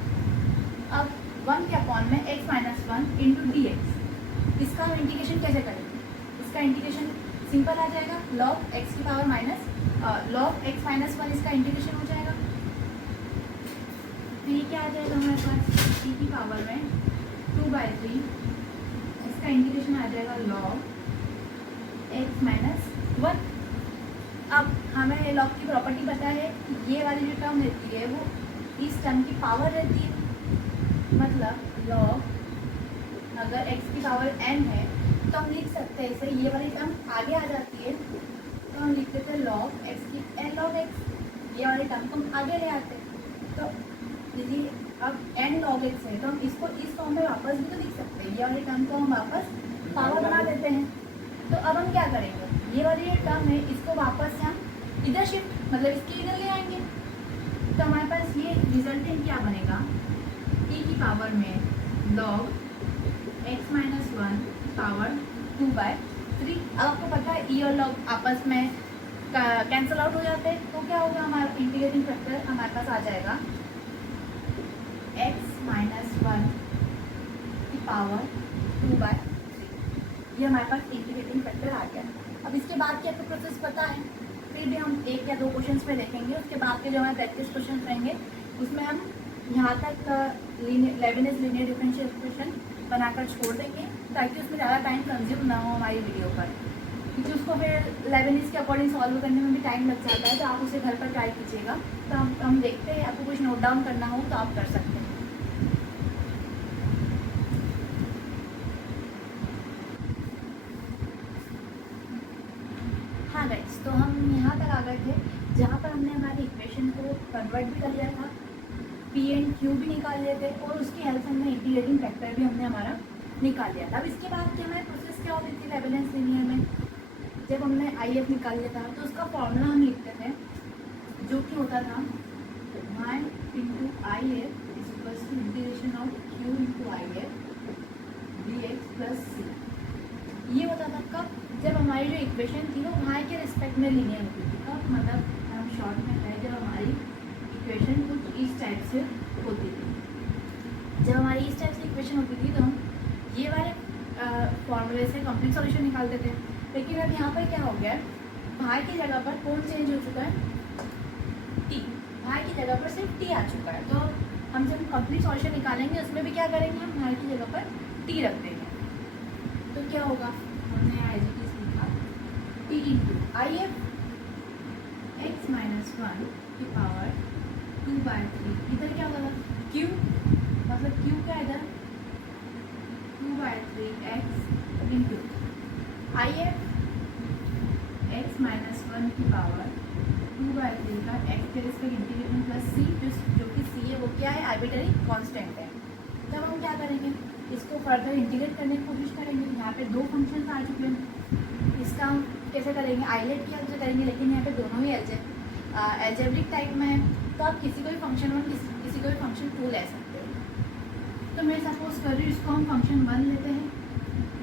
अब 1 के अपॉन में x minus 1 into D x. इसका हम इंटीग्रेशन कैसे करेंगे, इसका इंटीग्रेशन सिंपल आ जाएगा, log x की power minus log x minus 1 इसका इंटीग्रेशन हो जाएगा। तो ये क्या आ जाएगा हमारे पास, e की पावर में 2/3 इसका इंटीग्रेशन आ जाएगा log x माइनस 1। अब हमें log की प्रॉपर्टी पता है कि ये वाली जो टर्म रहती है वो इस टर्म की पावर रहती है। मतलब log अगर x की पावर n है तो हम लिख सकते हैं इसे, ये वाली टर्म आगे आ जाती है तो हम लिख देते हैं log x की n log x, ये वाली टर्म को हम आगे ले आते हैं। तो यदि अब n log x है तो हम इसको इस फॉर्म में वापस भी तो लिख सकते हैं, ये वाली टर्म को हम वापस पावर बना देते हैं। तो अब हम क्या करेंगे, ये वाली टर्म है इसको वापस से हम इधर शिफ्ट, मतलब इसके इधर ले आएंगे। तो हमारे पास ये रिजल्टेंट क्या बनेगा, e की पावर में log x माइनस 1 पावर 2/3। अब आपको पता है e और log आपस में कैंसिल आउट हो जाते हैं, तो क्या होगा, हमारा इंटीग्रेटिंग फैक्टर हमारे पास आ जाएगा x माइनस 1 की पावर 2/3। ये हमारे पास इंटीग्रेटिंग फैक्टर आ गया। अब इसके बाद की आपको प्रोसेस पता है, फिर भी हम 1 या 2 क्वेश्चंस में देखेंगे। उसके बाद के जो हमारे प्रैक्टिस क्वेश्चन रहेंगे उसमें हम यहाँ तक लेबनिज़ लीनियर डिफरेंशियल इक्वेशन बनाकर छोड़ देंगे, ताकि उसमें ज़्यादा टाइम कंज्यूम ना हो हमारी वीडियो पर, क्योंकि उसको फिर लेबनिज़ के अकॉर्डिंग सॉल्व करने में भी टाइम लग जाता है। तो आप उसे घर पर ट्राई कीजिएगा। तो हम देखते हैं, आपको कुछ नोट डाउन करना हो तो आप कर सकते हैं। हाँ गाइस, तो हम यहाँ तक आ गए थे जहाँ पर हमने हमारी इक्वेशन को कन्वर्ट भी कर लिया था, पी एंड क्यू भी निकाल लिए थे, और उसकी हेल्प से हमने इंटीग्रेटिंग फैक्टर भी हमने हमारा निकाल लिया था। अब इसके बाद की हमारी प्रोसेस क्या होती थी लेबनिज़ लीनियर में, जब हमने आई एफ निकाल लिया था तो उसका फॉर्मूला हम लिखते थे, जो कि होता था y into I F is equals to integration of Q into I F D X plus C. ये होता था कब, जब हमारी जो इक्वेशन थी वो y के रिस्पेक्ट में लीनियर होती थी। कब, मतलब हम शॉर्ट में कहें जब हमारी इक्वेशन कुछ इस टाइप से होती थी। जब हमारी इस टाइप से इक्वेशन होती थी तो हम ये वाले फॉर्मूले से कंप्लीट सॉल्यूशन निकालते थे। लेकिन अब यहाँ पर क्या हो गया, y की जगह पर कौन चेंज हो चुका है, t। y की जगह पर सिर्फ t आ चुका है। तो हम जब कंप्लीट सॉल्यूशन निकालेंगे उसमें भी क्या करेंगे, हम y की जगह पर t रख देंगे। तो क्या होगा, हमने यहाँ एज इट इज लिखा T into I F x minus one की पावर 2/3। इधर क्या होगा क्यू, मतलब क्यू क्या इधर 2/3 x into I F x minus one की पावर 2/3 का एक्स के रिस्पेक्ट इंटीग्रेशन प्लस सी, जो कि सी है वो क्या है आर्बिट्ररी कांस्टेंट है। तब हम क्या करेंगे, इसको फर्दर इंटीग्रेट करने की कोशिश करेंगे। यहाँ पे दो फंक्शन आ चुके हैं, इसका हम कैसे करेंगे, आइलेट की हेल्प से करेंगे, लेकिन यहाँ पे दोनों ही एल्जेब्रिक टाइप में है, तो आप किसी को भी फंक्शन वन किसी को भी फंक्शन टू ले सकते हो। तो मैं सपोज कर रही हूँ इसको हम फंक्शन वन लेते हैं,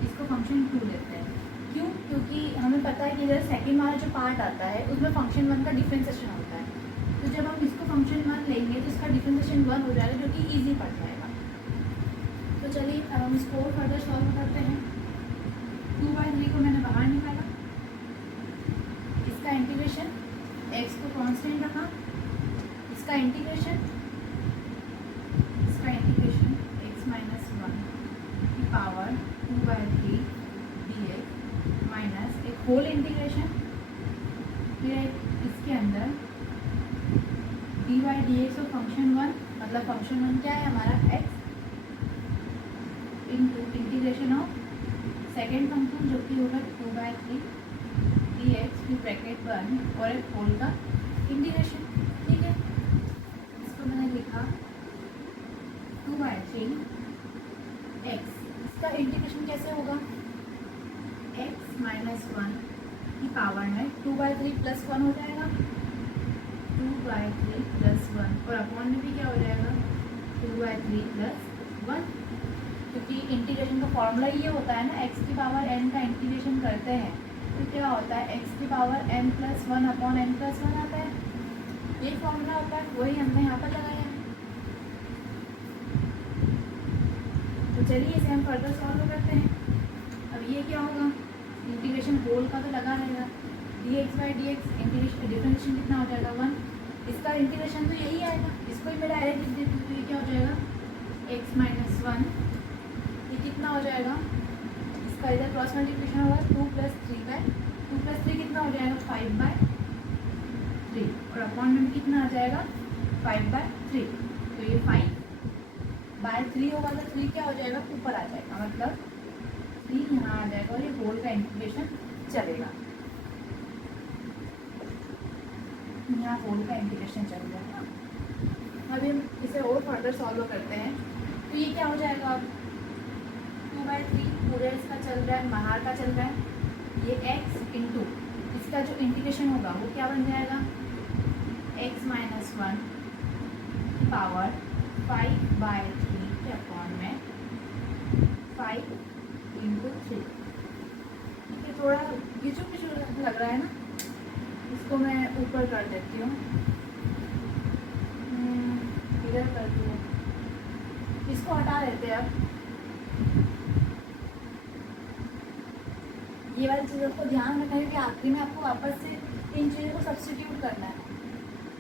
इसको फंक्शन टू लेते हैं। क्यों? क्योंकि हमें पता है कि इधर सेकेंड वाला जो पार्ट आता है उसमें फंक्शन वन का डिफ्रेंसिएशन होता है। तो जब हम इसको फंक्शन वन लेंगे तो इसका डिफ्रेंसिएशन वन हो जाएगा, जो कि ईजी पड़ जाएगा। तो चलिए अब हम इसको और फर्दर सॉल्व करते हैं। 2/3 को मैंने बाहर निकाला, इसका इंटीग्रेशन x को कांस्टेंट रखा, इसका इंटीग्रेशन x माइनस वन की पावर 2/3 dx माइनस एक होल इंटीग्रेशन, फिर इसके अंदर dy/dx ऑफ फंक्शन वन, मतलब फंक्शन वन क्या है हमारा x into integration of second function जो कि होगा 2/3 dx फिर ब्रैकेट बंद और एक होल का इंटीग्रेशन। ठीक है, इसको मैंने लिखा 2/3 x, इसका इंटीग्रेशन कैसे होगा x माइनस वन की पावर में 2/3 प्लस वन हो जाएगा, 2/3 प्लस वन, और अपॉन में भी क्या हो जाएगा 2/3 प्लस वन, क्योंकि इंटीग्रेशन का फॉर्मूला ये होता है ना, x की पावर n का इंटीग्रेशन करते हैं तो क्या होता है x की power n plus one upon n plus one आता है, ये फॉर्मूला होता है, वही हमने यहाँ पर लगाया है। तो चलिए इसे हम फर्दर सॉल्व करते हैं। अब ये क्या होगा, इंटीग्रेशन होल का तो लगा रहेगा, dx/dx इंटीग्रेशन डिफरेंशिएशन कितना हो जाएगा 1, इसका इंटीग्रेशन तो यही आएगा, इसको ही मैं डायरेक्ट लिख देती हूँ। तो ये क्या हो जाएगा x माइनस वन, ये कितना हो जाएगा, इसका इधर क्रॉस मल्टीप्लिकेशन होगा 2 + 3 कितना हो जाएगा 5/3, और अपॉन में कितना आ जाएगा 5/3। तो ये 5/3 होगा तो 3 क्या हो जाएगा ऊपर आ जाएगा, मतलब 3 यहाँ आ जाएगा और ये होल का इंटीग्रेशन चलेगा, यहाँ होल का इंटीग्रेशन चल जाएगा। अभी हम इसे और फर्दर सॉल्व करते हैं। तो ये क्या हो जाएगा, अब 2/3 पूरा इसका चल रहा है, बाहर का चल रहा है, ये x इंटू इसका जो इंटीग्रेशन होगा वो क्या बन जाएगा x माइनस वन की पावर 5/3 के अपॉन में 5 इंटू 3। ठीक है, थोड़ा घिचू लग रहा है ना, इसको मैं ऊपर कर देती हूँ, इधर करती हूँ, इसको हटा देते हैं। अब ये वाली चीज़ों को ध्यान रखना है कि आखिरी में आपको वापस से इन चीज़ों को सब्स्टिट्यूट करना है,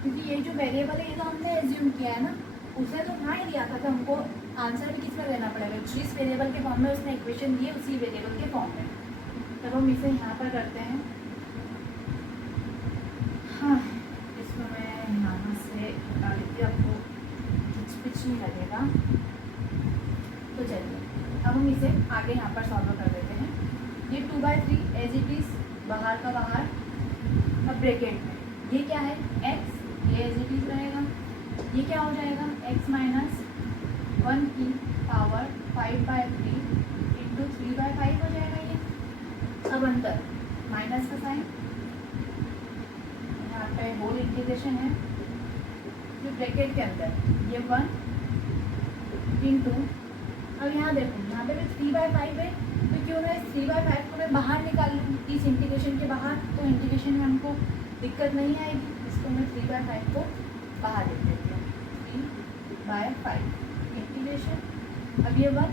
क्योंकि ये जो वेरिएबल है ये तो हमने एज्यूम किया है ना, उसने तो हाँ ही दिया था, तो हमको आंसर भी किस में देना पड़ेगा, जिस वेरिएबल के फॉर्म में उसने इक्वेशन दिए उसी वेरिएबल के फॉर्म में। तब हम इसे यहाँ पर करते हैं। हाँ, इसको मैं यहाँ से हटा लेती हूँ, आपको पिच नहीं लगेगा। तो चलिए अब हम इसे आगे यहाँ पर सॉल्व कर देते हैं। ये 2/3 एज इट इज़, बाहर का बाहर, अब ब्रैकेट में ये क्या है x, ये एज इट इज़ रहेगा, ये क्या हो जाएगा x माइनस वन की पावर 5/3 इंटू 3/5 हो जाएगा ये। अब अंतर माइनस का साइन, यहाँ पे होल इंटीग्रेशन है, फिर ब्रैकेट के अंदर ये 1 इंटू, अब यहाँ देखो यहाँ पे भी 3/5 है, तो क्यों ना इस 3/5 को मैं बाहर निकाल लूँ इस इंटीग्रेशन के बाहर, तो इंटीग्रेशन में हमको दिक्कत नहीं आएगी। इसको मैं 3/5 को बाहर लिख देती हूँ, 3/5 इंटीग्रेशन। अब ये 1,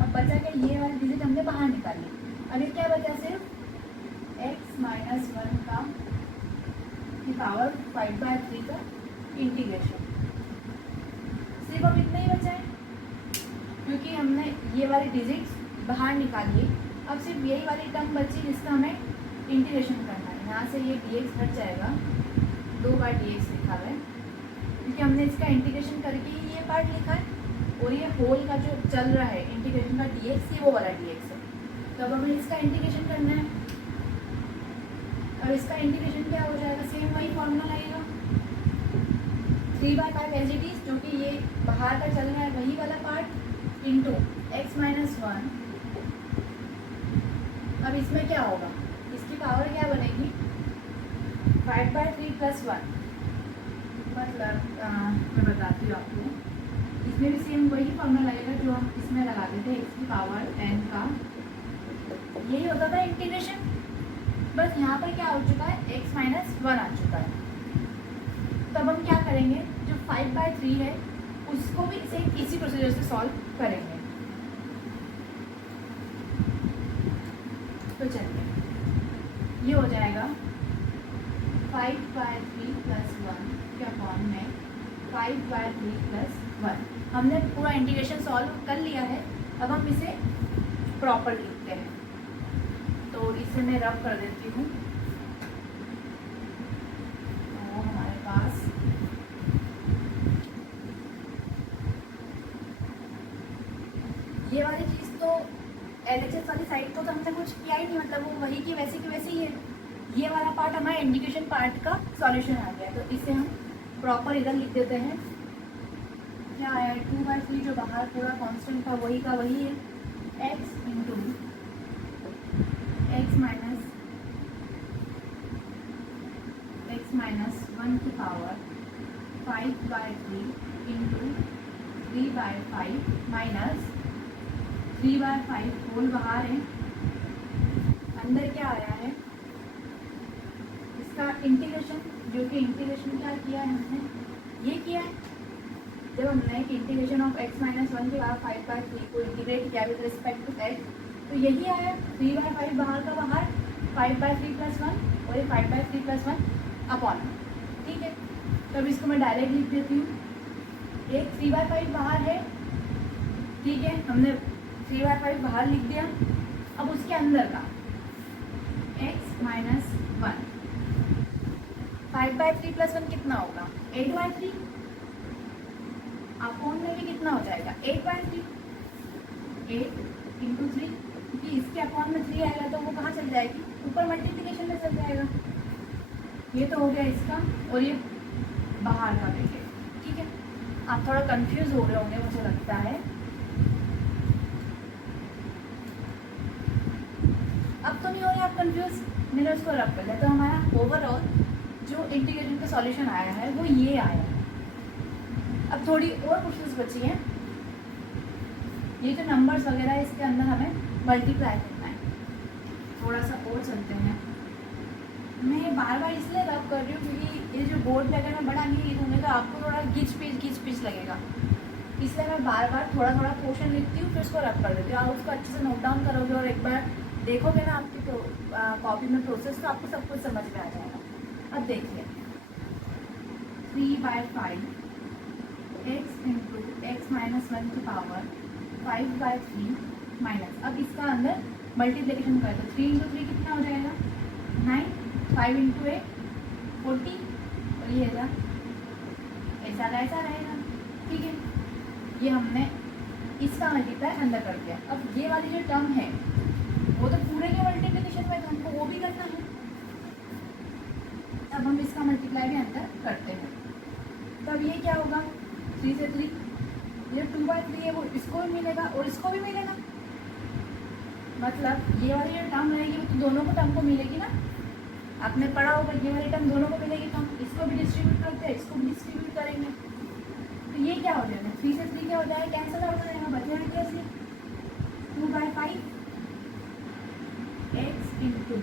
अब बचा क्या, ये वाली डिजिट हमने बाहर निकाली। अब ये क्या बचा, सिर्फ x माइनस वन का की पावर 5/3 का इंटीग्रेशन, सिर्फ अब इतना ही बचा है, क्योंकि हमने ये वाली डिजिट्स बाहर निकाली अब सिर्फ यही वाली टर्म बची जिसका हमें इंटीग्रेशन करना है। यहाँ से ये dx हट जाएगा, 2/dx लिखा हुआ है क्योंकि हमने इसका इंटीग्रेशन करके ही ये पार्ट लिखा है, और ये होल का जो चल रहा है इंटीग्रेशन का dx, ये वो वाला dx है। तो अब हमें इसका इंटीग्रेशन करना है। अब इसका इंटीग्रेशन क्या हो जाएगा, सेम वही फॉर्मूला लगेगा, 3/5 एज इट इज, जो कि ये बाहर का चल रहा है वही वाला पार्ट, इंटू x माइनस 1। अब इसमें क्या होगा, इसकी पावर क्या बनेगी, 5/3 प्लस 1, मतलब मैं बताती हूँ आपको, इसमें भी सेम वही फॉर्मूला लगेगा जो हम इसमें लगाते थे, x की पावर n का, यही होता था इंटीग्रेशन। बस यहाँ पर क्या हो चुका है, x माइनस 1 आ चुका है। तब हम क्या करेंगे, जो 5/3 है उसको भी सेम इसी प्रोसीजर से सॉल्व करेंगे। तो चलिए, ये हो जाएगा 5/3 प्लस 1 के अपॉन में 5/3 प्लस 1। हमने पूरा इंटीग्रेशन सॉल्व कर लिया है। अब हम इसे प्रॉपर लिखते हैं, तो इसे मैं रब कर देती हूँ। तो हमारे पास ये वाली चीज़ तो LHS वाली साइड को तो हमने कुछ किया ही नहीं, मतलब वो वही की वैसी ही है। ये वाला पार्ट हमारा इंटीग्रेशन पार्ट का सॉल्यूशन आ गया, तो इसे हम प्रॉपर इधर लिख देते हैं। क्या आया, 2/3 जो बाहर पूरा कांस्टेंट था वही का वही है, x इंटू x माइनस 1 की पावर 5/3 इंटू 3/5 माइनस 3/5 होल बाहर है, अंदर क्या आया है, इसका इंटीग्रेशन, जो कि इंटीग्रेशन क्या किया है हमने, ये किया है जब हमने इंटीग्रेशन ऑफ x माइनस 1 के बाद 5/3 को इंटीग्रेट किया विद रिस्पेक्ट टू x, तो यही आया 3/5 बाहर का बाहर, 5/3 प्लस 1 और ये 5/3 प्लस 1 अपॉन, ठीक है। तो अब इसको मैं डायरेक्ट लिख देती हूँ, एक 3/5 बाहर है, ठीक है, हमने 3/5 बाहर लिख दिया। अब उसके अंदर का x माइनस 1, 5/3 प्लस 1 कितना होगा, 8/3, अपॉन में भी कितना हो जाएगा, 8/3, 8 इंटू 3, क्योंकि इसके अपॉन में 3 आएगा तो वो कहाँ चल जाएगी, ऊपर मल्टीप्लिकेशन में चल जाएगा। ये तो हो गया इसका, और ये बाहर का ब्रैकेट, ठीक है। आप थोड़ा कंफ्यूज हो रहे होंगे मुझे लगता है। अब तो नहीं हो रहे आप कंफ्यूज, मैंने उसको रब कर लिया। तो हमारा ओवरऑल जो इंटीग्रेशन का सॉल्यूशन आया है वो ये आया है। अब थोड़ी और क्वेश्चंस बची हैं, ये जो नंबर्स वगैरह है इसके अंदर हमें मल्टीप्लाई करना है। थोड़ा सा और चलते हैं, मैं बार बार इसलिए रब कर रही हूँ क्योंकि ये जो बोर्ड पे अगर मैं बड़ा नहीं लिखूँगी तो आपको थोड़ा घिच पिच लगेगा, इसलिए मैं बार बार थोड़ा थोड़ा पोर्शन लिखती हूँ, फिर उसको रब कर देती हूँ। आप उसको अच्छे से नोट डाउन करोगे और एक बार देखोगे ना आपकी कॉपी में प्रोसेस, तो आपको सब कुछ समझ में आ जाएगा। अब देखिए 3/5 x इंटू x माइनस 1 की पावर 5/3 माइनस, अब इसका अंदर मल्टीप्लिकेशन कर दो, 3 इंटू 3 कितना हो जाएगा 9, 5 इंटू 8 40, और ये ऐसा ऐसा रहेगा, ठीक है। ये हमने इसका मल्टीप्लाई अंदर कर दिया। अब ये वाली जो टर्म है वो तो पूरे के मल्टीप्लिकेशन में, तो हमको वो भी करना है। अब हम इसका मल्टीप्लाई भी अंदर करते हैं, तब ये क्या होगा, 3 से 3, ये 2/3 है वो इसको भी मिलेगा और इसको भी मिलेगा, मतलब ये वाली जो टर्म रहेगी वो तो दोनों को टर्म को मिलेगी ना। आपने पढ़ा होगा ये वाली टर्म दोनों को मिलेगी, तो हम इसको भी डिस्ट्रीब्यूट करते हैं, इसको भी डिस्ट्रीब्यूट करेंगे, तो ये क्या हो जाएगा, 3 से 3 क्या हो जाएगा, कैंसिल आउट हो जाएगा, बचेगा कैसे, 2/5 x इंटू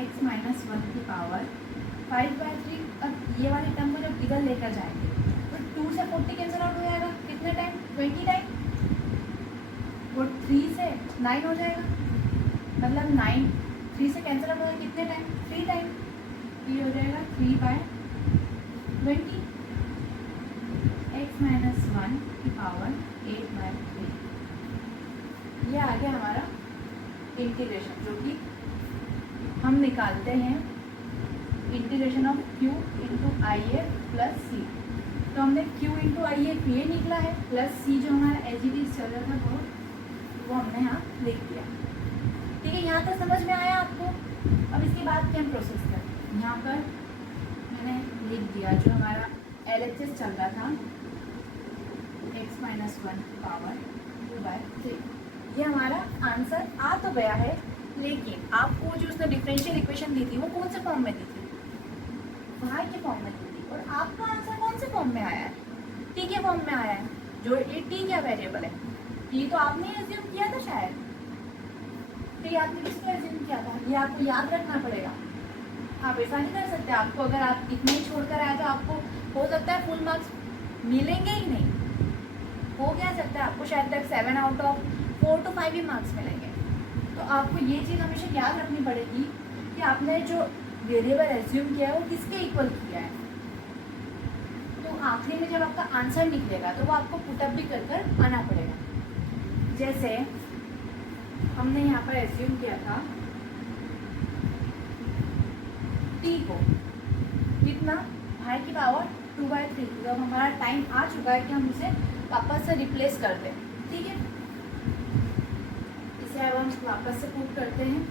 x माइनस 1 की पावर 5/3। अब ये वाली टर्म को जब इधर लेकर जाएंगे तो 2 से 40 कैंसिल आउट हो जाएगा, कितने टाइम, 20 टाइम, और 3 से 9 हो जाएगा, मतलब 9, 3 से कैंसिल आउट हो जाएगा कितने टाइम, 3 टाइम, ये हो जाएगा 3/20, x माइनस 1 की पावर 8/3। ये आ गया हमारा इंटीग्रेशन, जो कि हम निकालते हैं integration of q into I A plus C. तो हमने q इंटू आई ए ये निकला है, प्लस सी जो हमारा एच डी चल रहा था वो हमने यहाँ लिख दिया। ठीक है, यहाँ तक समझ में आया आपको। अब इसके बाद क्या हम प्रोसेस करें, यहाँ पर मैंने लिख दिया जो हमारा LHS चल रहा था x माइनस 1 पावर 2/3। ये हमारा आंसर आ तो गया है, लेकिन आपको जो उसने डिफरेंशियल इक्वेशन दी थी वो कौन से फॉर्म में दी थी, y के फॉर्म में दी थी, और आपका आंसर कौन से फॉर्म में आया है, t के फॉर्म में आया है। जो ये t क्या वेरिएबल है, t तो आपने एज्यूम किया था शायद, t आपने किसको एज्यूम किया था, ये आपको याद रखना पड़ेगा। आप ऐसा नहीं कर सकते, आपको अगर आप इतने ही छोड़कर आए तो आपको हो सकता है फुल मार्क्स मिलेंगे ही नहीं, हो क्या सकता है आपको शायद तक 7 out of 4 to 5 he marks मिलेंगे। तो आपको ये चीज़ हमेशा याद रखनी पड़ेगी कि आपने जो वेरिएबल एज्यूम किया है वो किसके इक्वल किया है। तो आखिरी में जब आपका आंसर निकलेगा तो वो आपको पुटअप भी कर कर आना पड़ेगा। जैसे हमने यहाँ पर एज्यूम किया था t को कितना y की पावर 2/3। जब हमारा टाइम आ चुका है कि हम इसे वापस से रिप्लेस कर दें, ठीक है, इसे अब हम वापस से पुट करते हैं।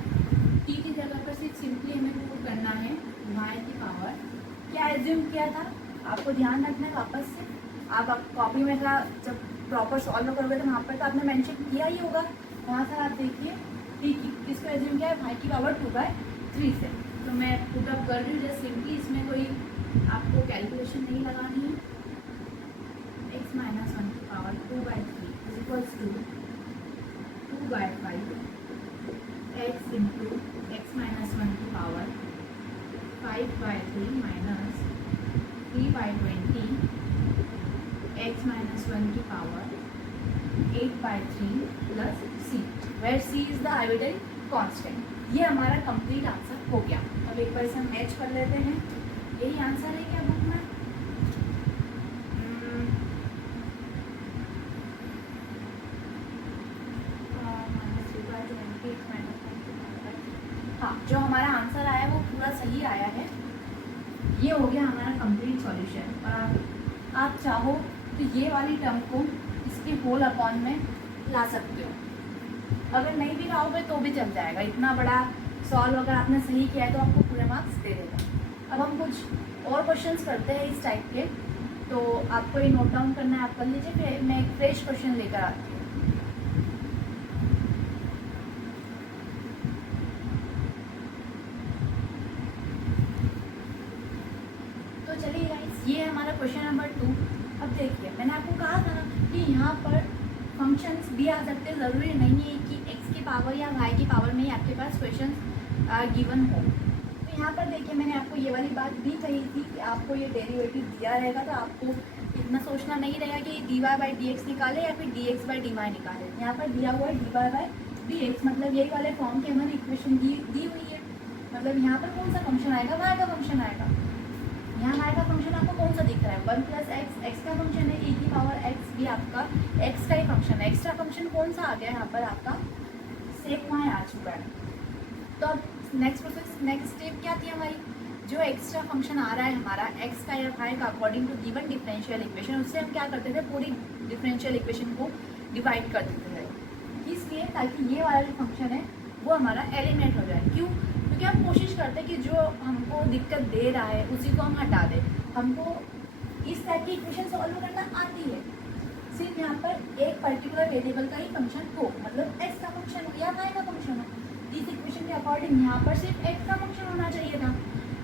t की जगह पर सिर्फ सिंपली हमें पुट करना है y की पावर, क्या एज्यूम किया था आपको ध्यान रखना है। वापस से आप कॉपी में था जब प्रॉपर सॉल्व करोगे तो वहाँ पर तो आपने मेंशन किया ही होगा, वहाँ से आप देखिए t किसको एज्यूम किया है, y की पावर 2/3 से। तो मैं पुटअप कर रही हूँ जस्ट सिंपली, इसमें कोई आपको कैलकुलेशन नहीं लगानी है। x माइनस 1 की power 2/3 is equals to 2/5 x into X minus 1 की पावर 5/3 माइनस 3/20 x माइनस 1 की power 8/3 plus c, where c is the arbitrary constant. ये हमारा कंप्लीट आंसर हो गया। अब एक बार इसे हम मैच कर लेते हैं, यही आंसर है क्या बुक में। हाँ, जो हमारा आंसर आया वो पूरा सही आया है। ये हो गया हमारा कंप्लीट सॉल्यूशन। और आप चाहो तो ये वाली टर्म को इसके होल अपॉन में ला सकते हो, अगर नहीं भी लाओगे तो भी चल जाएगा। इतना बड़ा सॉल्व अगर आपने सही किया है तो आपको पूरे मार्क्स दे देगा। अब हम कुछ और क्वेश्चंस करते हैं इस टाइप के, तो आपको ये नोट डाउन करना है, आप कर लीजिए, फिर मैं एक फ्रेश क्वेश्चन लेकर आती हूँ। तो चलिए गाइस, ये है हमारा क्वेश्चन नंबर 2। अब देखिए, मैंने आपको कहा था ना कि यहाँ पर फंक्शंस भी आ सकते हैं, ज़रूरी नहीं है कि x की पावर या y की पावर में ही आपके पास क्वेश्चन गिवन हो। तो यहाँ पर देखिए, मैंने आपको ये वाली बात भी कही थी कि आपको ये डेरिवेटिव दिया रहेगा तो आपको इतना सोचना नहीं रहेगा कि dy/dx निकाले या फिर dx/dy निकाले। यहाँ पर दिया हुआ है dy/dx, मतलब यही वाले फॉर्म की हमारी इक्वेशन दी हुई है। मतलब यहाँ पर कौन सा फंक्शन आएगा, y का फंक्शन आएगा। यहाँ y का फंक्शन आपको कौन सा दिख रहा है, 1 + x, x का फंक्शन है, e की पावर x भी आपका x का ही फंक्शन है। एक्स्ट्रा फंक्शन कौन सा आ गया यहाँ पर, आपका सेक y आ चुका है। तो अब नेक्स्ट प्रोसेस, नेक्स्ट स्टेप क्या थी हमारी, जो एक्स्ट्रा फंक्शन आ रहा है हमारा x का या y का according to given differential equation, उससे हम क्या करते थे, पूरी डिफरेंशियल इक्वेशन को डिवाइड कर देते थे। इसलिए ताकि ये वाला जो फंक्शन है वो हमारा एलिमिनेट हो जाए। क्यों, क्योंकि हम कोशिश करते हैं कि जो हमको दिक्कत दे रहा है उसी को हम हटा दें। हमको इस टाइप की इक्वेशन सॉल्व करना आती है, सिर्फ यहाँ पर एक पर्टिकुलर वेरिएबल का ही फंक्शन हो, मतलब x का फंक्शन हो या y का फंक्शन हो। इस इक्वेशन के अकॉर्डिंग यहाँ पर सिर्फ x का फंक्शन होना चाहिए था,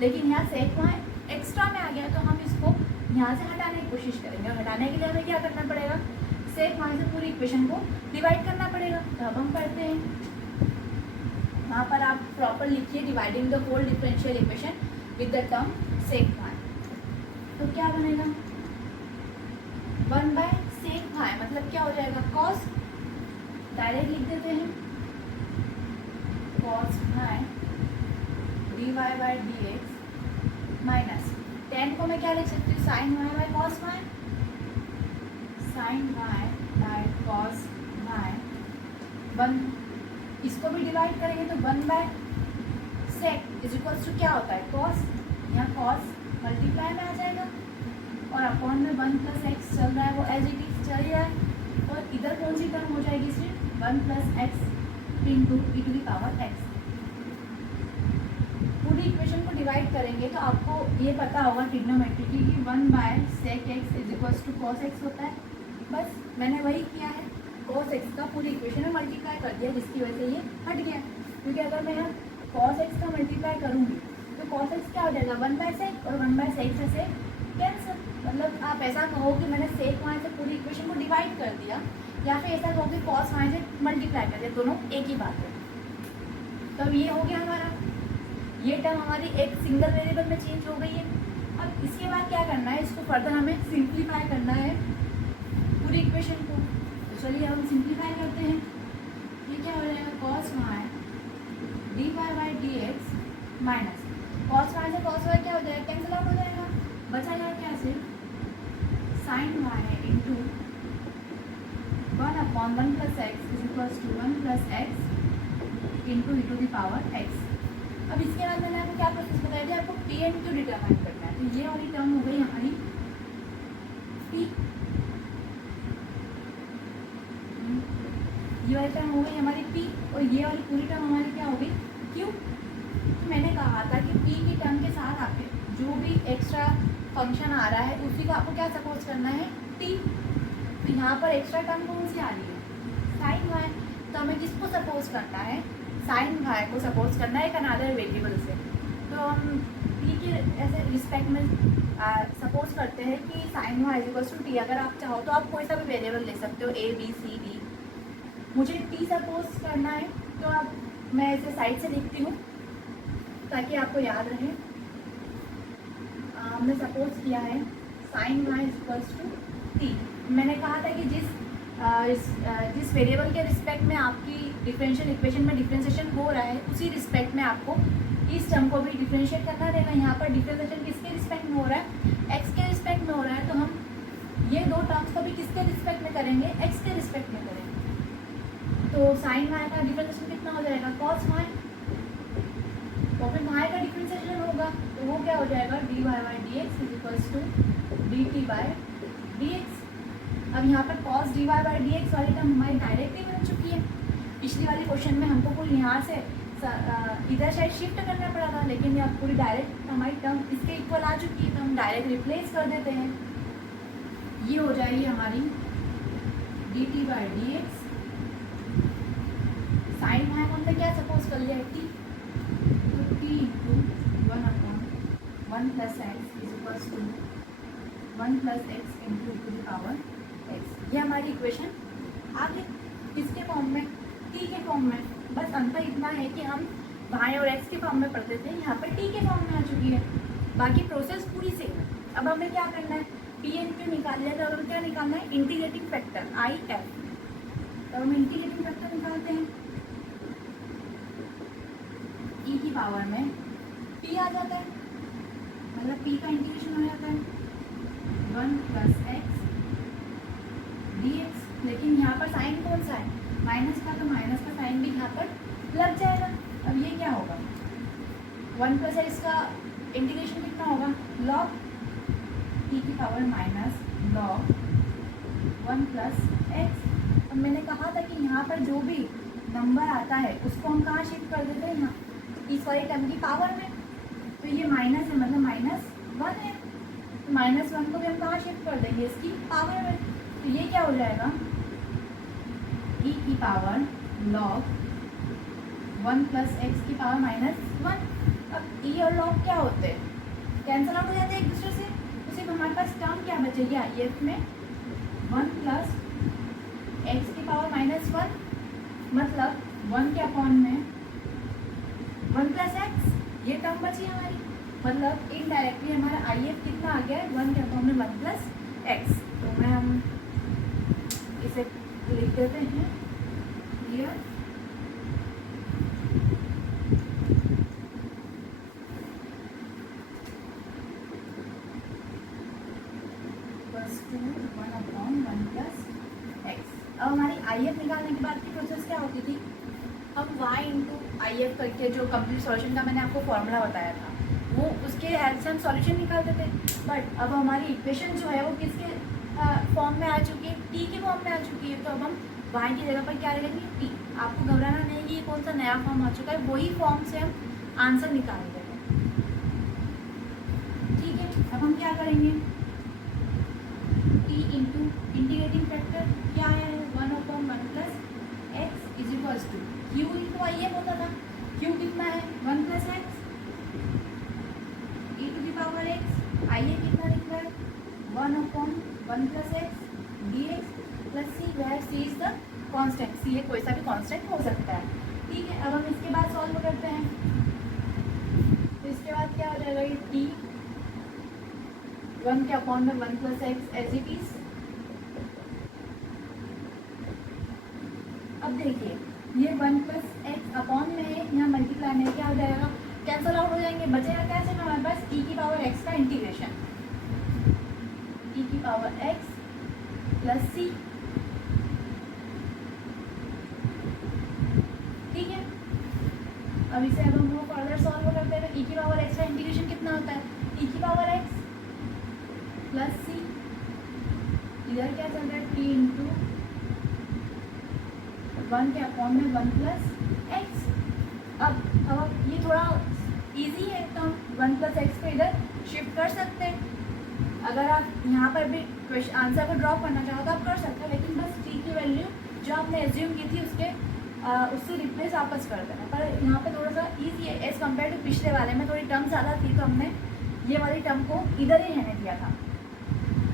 लेकिन यहाँ सेक y एक्स्ट्रा में आ गया, तो हम इसको यहाँ से हटाने की कोशिश करेंगे। और हटाने के लिए हमें क्या करना पड़ेगा, सेक y से पूरी इक्वेशन को डिवाइड करना पड़ेगा। तो अब हम करते हैं, वहाँ पर आप प्रॉपर लिखिए dividing the whole differential equation with the term sec y। तो क्या बनेगा, 1/sec y, मतलब क्या हो जाएगा, cos, डायरेक्ट लिख देते हैं cos y dy/dx माइनस 10 को मैं क्या लिख सकती हूँ, sin y/cos y, sin y/cos y 1 इसको भी डिवाइड करेंगे तो 1/sec इज इक्वल्स टू क्या होता है cos, यहाँ cos मल्टीप्लाई में आ जाएगा और अपॉन में 1 + x चल रहा है वो एज इट इज चल रहा है और इधर कौन सी टर्म हो जाएगी सिर्फ 1 + x इंटू e⁻x। पूरी इक्वेशन को डिवाइड करेंगे तो आपको ये पता होगा ट्रिग्नोमेट्रिकली कि 1/sec x is equals to cos x होता है। बस मैंने वही किया है, cos x का पूरी इक्वेशन में मल्टीप्लाई कर दिया जिसकी वजह से ये हट गया। क्योंकि अगर मैं यहाँ cos x का मल्टीप्लाई करूँगी तो cos x क्या हो जाएगा 1/sec और 1/sec से कैंसिल। मतलब आप ऐसा कहो कि मैंने sec वहाँ से पूरी इक्वेशन को डिवाइड कर दिया, या फिर ऐसा कहो कि cos वहाँ से मल्टीप्लाई कर दिया, दोनों एक ही बात है। तो ये हो गया हमारा, ये टर्म हमारी एक सिंगल वेरिएबल में चेंज हो गई है। अब इसके बाद क्या करना है, इसको फर्दर हमें सिंप्लीफाई करना है पूरी इक्वेशन को। तो चलिए हम सिंप्लीफाई करते हैं। ये क्या हो जाएगा cos y dy/dx minus cos y से cos y क्या हो जाएगा कैंसिल आउट हो जाएगा, बचा जाएगा क्या सिर्फ sin y into 1/1 + x is equals to 1 + x into e⁻x। अब इसके बाद मैंने आपको क्या प्रोसेस बताया था, आपको पी एंड क्यू डिटरमाइन करना है। तो ये वाली टर्म हो गई हमारी पी, ये वाली टर्म हो गई हमारी पी और ये वाली पूरी टर्म हमारी क्या हो गई क्यू। तो मैंने कहा था कि पी की टर्म के साथ आपके जो भी एक्स्ट्रा फंक्शन आ रहा है उसी का आपको क्या सपोज करना है टी। तो यहाँ पर एक्स्ट्रा टर्म कौन सी आ रही है साइन वाई, तो हमें किसको सपोज करना है साइन वाई को सपोज करना है एक अनदर वेरिएबल से। तो हम टी के ऐसे रिस्पेक्ट में सपोज करते हैं कि sine y is equals to t. अगर आप चाहो तो आप कोई सा भी वेरिएबल ले सकते हो ए बी सी डी, मुझे टी सपोज करना है तो अब मैं इसे साइड से लिखती हूँ ताकि आपको याद रहे। हमने सपोज किया है sine y is equals to t. मैंने कहा था कि जिस वेरिएबल के रिस्पेक्ट में आपकी डिफरेंशियल इक्वेशन में डिफरेंशिएशन हो रहा है उसी रिस्पेक्ट में आपको इस टर्म को भी डिफरेंशिएट करना रहेगा। यहाँ पर डिफरेंशिएशन किसके रिस्पेक्ट में हो रहा है एक्स के रिस्पेक्ट में हो रहा है, तो हम ये दो टर्म्स को भी किसके रिस्पेक्ट में करेंगे एक्स के रिस्पेक्ट में करेंगे। तो साइन वाई का डिफरेंशिएशन कितना हो जाएगा कॉस वाई, तो फिर वाई का डिफरेंशिएशन होगा तो वो क्या हो जाएगा dy/dx is equals to dt/dx। अब यहाँ पर cos dy/dx वाली टर्म हमारी डायरेक्ट ही बन चुकी है। पिछली वाली क्वेश्चन में हमको कुल यहाँ से इधर साइड शिफ्ट करना पड़ा था, लेकिन अब पूरी डायरेक्ट हमारी टर्म इसके इक्वल आ चुकी है तो हम डायरेक्ट रिप्लेस कर देते हैं। ये हो जाएगी हमारी dt/dx। साइन वाई को हमने क्या सपोज कर लिया है टी, तो t into 1/1 + x is equals to 1 + x into e⁻x। ये हमारी इक्वेशन आ गई किसके फॉर्म में टी के फॉर्म में। बस अंतर इतना है कि हम y और x के फॉर्म में पढ़ते थे, यहाँ पर t के फॉर्म में आ चुकी है। बाकी प्रोसेस पूरी सेम है। अब हमें क्या करना है पी एंड क्यू निकाल लिया तो हमें क्या निकालना है इंटीग्रेटिंग फैक्टर आई एफ। तो हम इंटीग्रेटिंग फैक्टर निकालते हैं, e की पावर में p आ जाता है, मतलब p का इंटीग्रेशन हो जाता है 1 + x dx। लेकिन यहाँ पर साइन कौन सा है माइनस का, तो माइनस का साइन भी यहाँ पर लग जाएगा। अब ये क्या होगा 1 + x का इंटीग्रेशन कितना होगा log e की पावर माइनस log 1 + x। अब मैंने कहा था कि यहाँ पर जो भी नंबर आता है उसको हम कहाँ शिफ्ट कर देते हैं यहाँ इस वाली टर्म की पावर में। तो ये माइनस है मतलब -1 है, तो -1 को भी हम कहाँ शिफ्ट कर देंगे इसकी पावर में। तो ये क्या हो जाएगा e की पावर log 1 + x की पावर -1। अब e और log क्या होते हैं कैंसिल आउट हो जाते हैं एक दूसरे से, तो सिर्फ हमारे पास टर्म क्या बचेगी IF में 1 + x की पावर -1, मतलब 1 के अपॉन में 1 + x ये टर्म बची हमारी। मतलब इनडायरेक्टली हमारा IF कितना आ गया है 1 के अपॉन में 1 + x। तो मैं हम इसे लिख देते हैं क्लियर। अब हमारी IF निकालने के बाद की प्रोसेस क्या होती थी हम y इंटू आई एफ करके जो कंप्लीट सॉल्यूशन का मैंने आपको फॉर्मूला बताया था वो उसके हेल्प से हम सॉल्यूशन निकालते थे। बट अब हमारी इक्वेशन जो है वो किसके फॉर्म में आ चुकी है, t के फॉर्म में आ चुकी है। तो अब हम y की जगह पर क्या लिखेंगे, t। आपको घबराना नहीं कि ये कौन सा नया फॉर्म आ चुका है, वही फॉर्म से हम आंसर निकाल देंगे। ठीक है, अब हम क्या करेंगे, t इंटू इंटीग्रेटिंग फैक्टर क्या आया है 1/1 plus X is equals to Q into I F होता था। क्यू कितना है 1 plus X e to the power x, I A कितना निकला है 1/1 plus X D X plus C, where C is the constant. C कोई सा भी कांस्टेंट हो सकता है। ठीक है, अब हम इसके बाद सॉल्व करते हैं। तो इसके बाद क्या हो जाएगा, ये t 1 के अपॉन में 1 plus x as it is. अब देखिए ये 1 प्लस एक्स अपॉन में है, यहाँ मल्टीप्लाई में क्या हो जाएगा, कैंसल आउट हो जाएंगे, बचेगा क्या सिर्फ हमारे पास e की पावर x का इंटीग्रेशन, e की पावर x प्लस c। ठीक है, अब इसे अब हम लोग फर्दर सॉल्व करते हैं। e की पावर x का इंटीग्रेशन कितना होता है, e की पावर x प्लस c, इधर क्या चल रहा है t इंटू 1 के अपॉन में 1 प्लस एक्स। अब ये थोड़ा इजी है तो हम 1 प्लस एक्स को इधर शिफ्ट कर सकते हैं। अगर आप यहाँ पर भी आंसर को ड्रॉप करना चाहो तो आप कर सकते हो, लेकिन बस t की वैल्यू जो आपने एज्यूम की थी उससे रिप्लेस वापस कर देना। पर यहाँ पे थोड़ा सा ईजी है एज़ कम्पेयर टू पिछले वाले में, थोड़ी टर्म ज़्यादा थी तो हमने ये वाली टर्म को इधर ही रहने दिया था।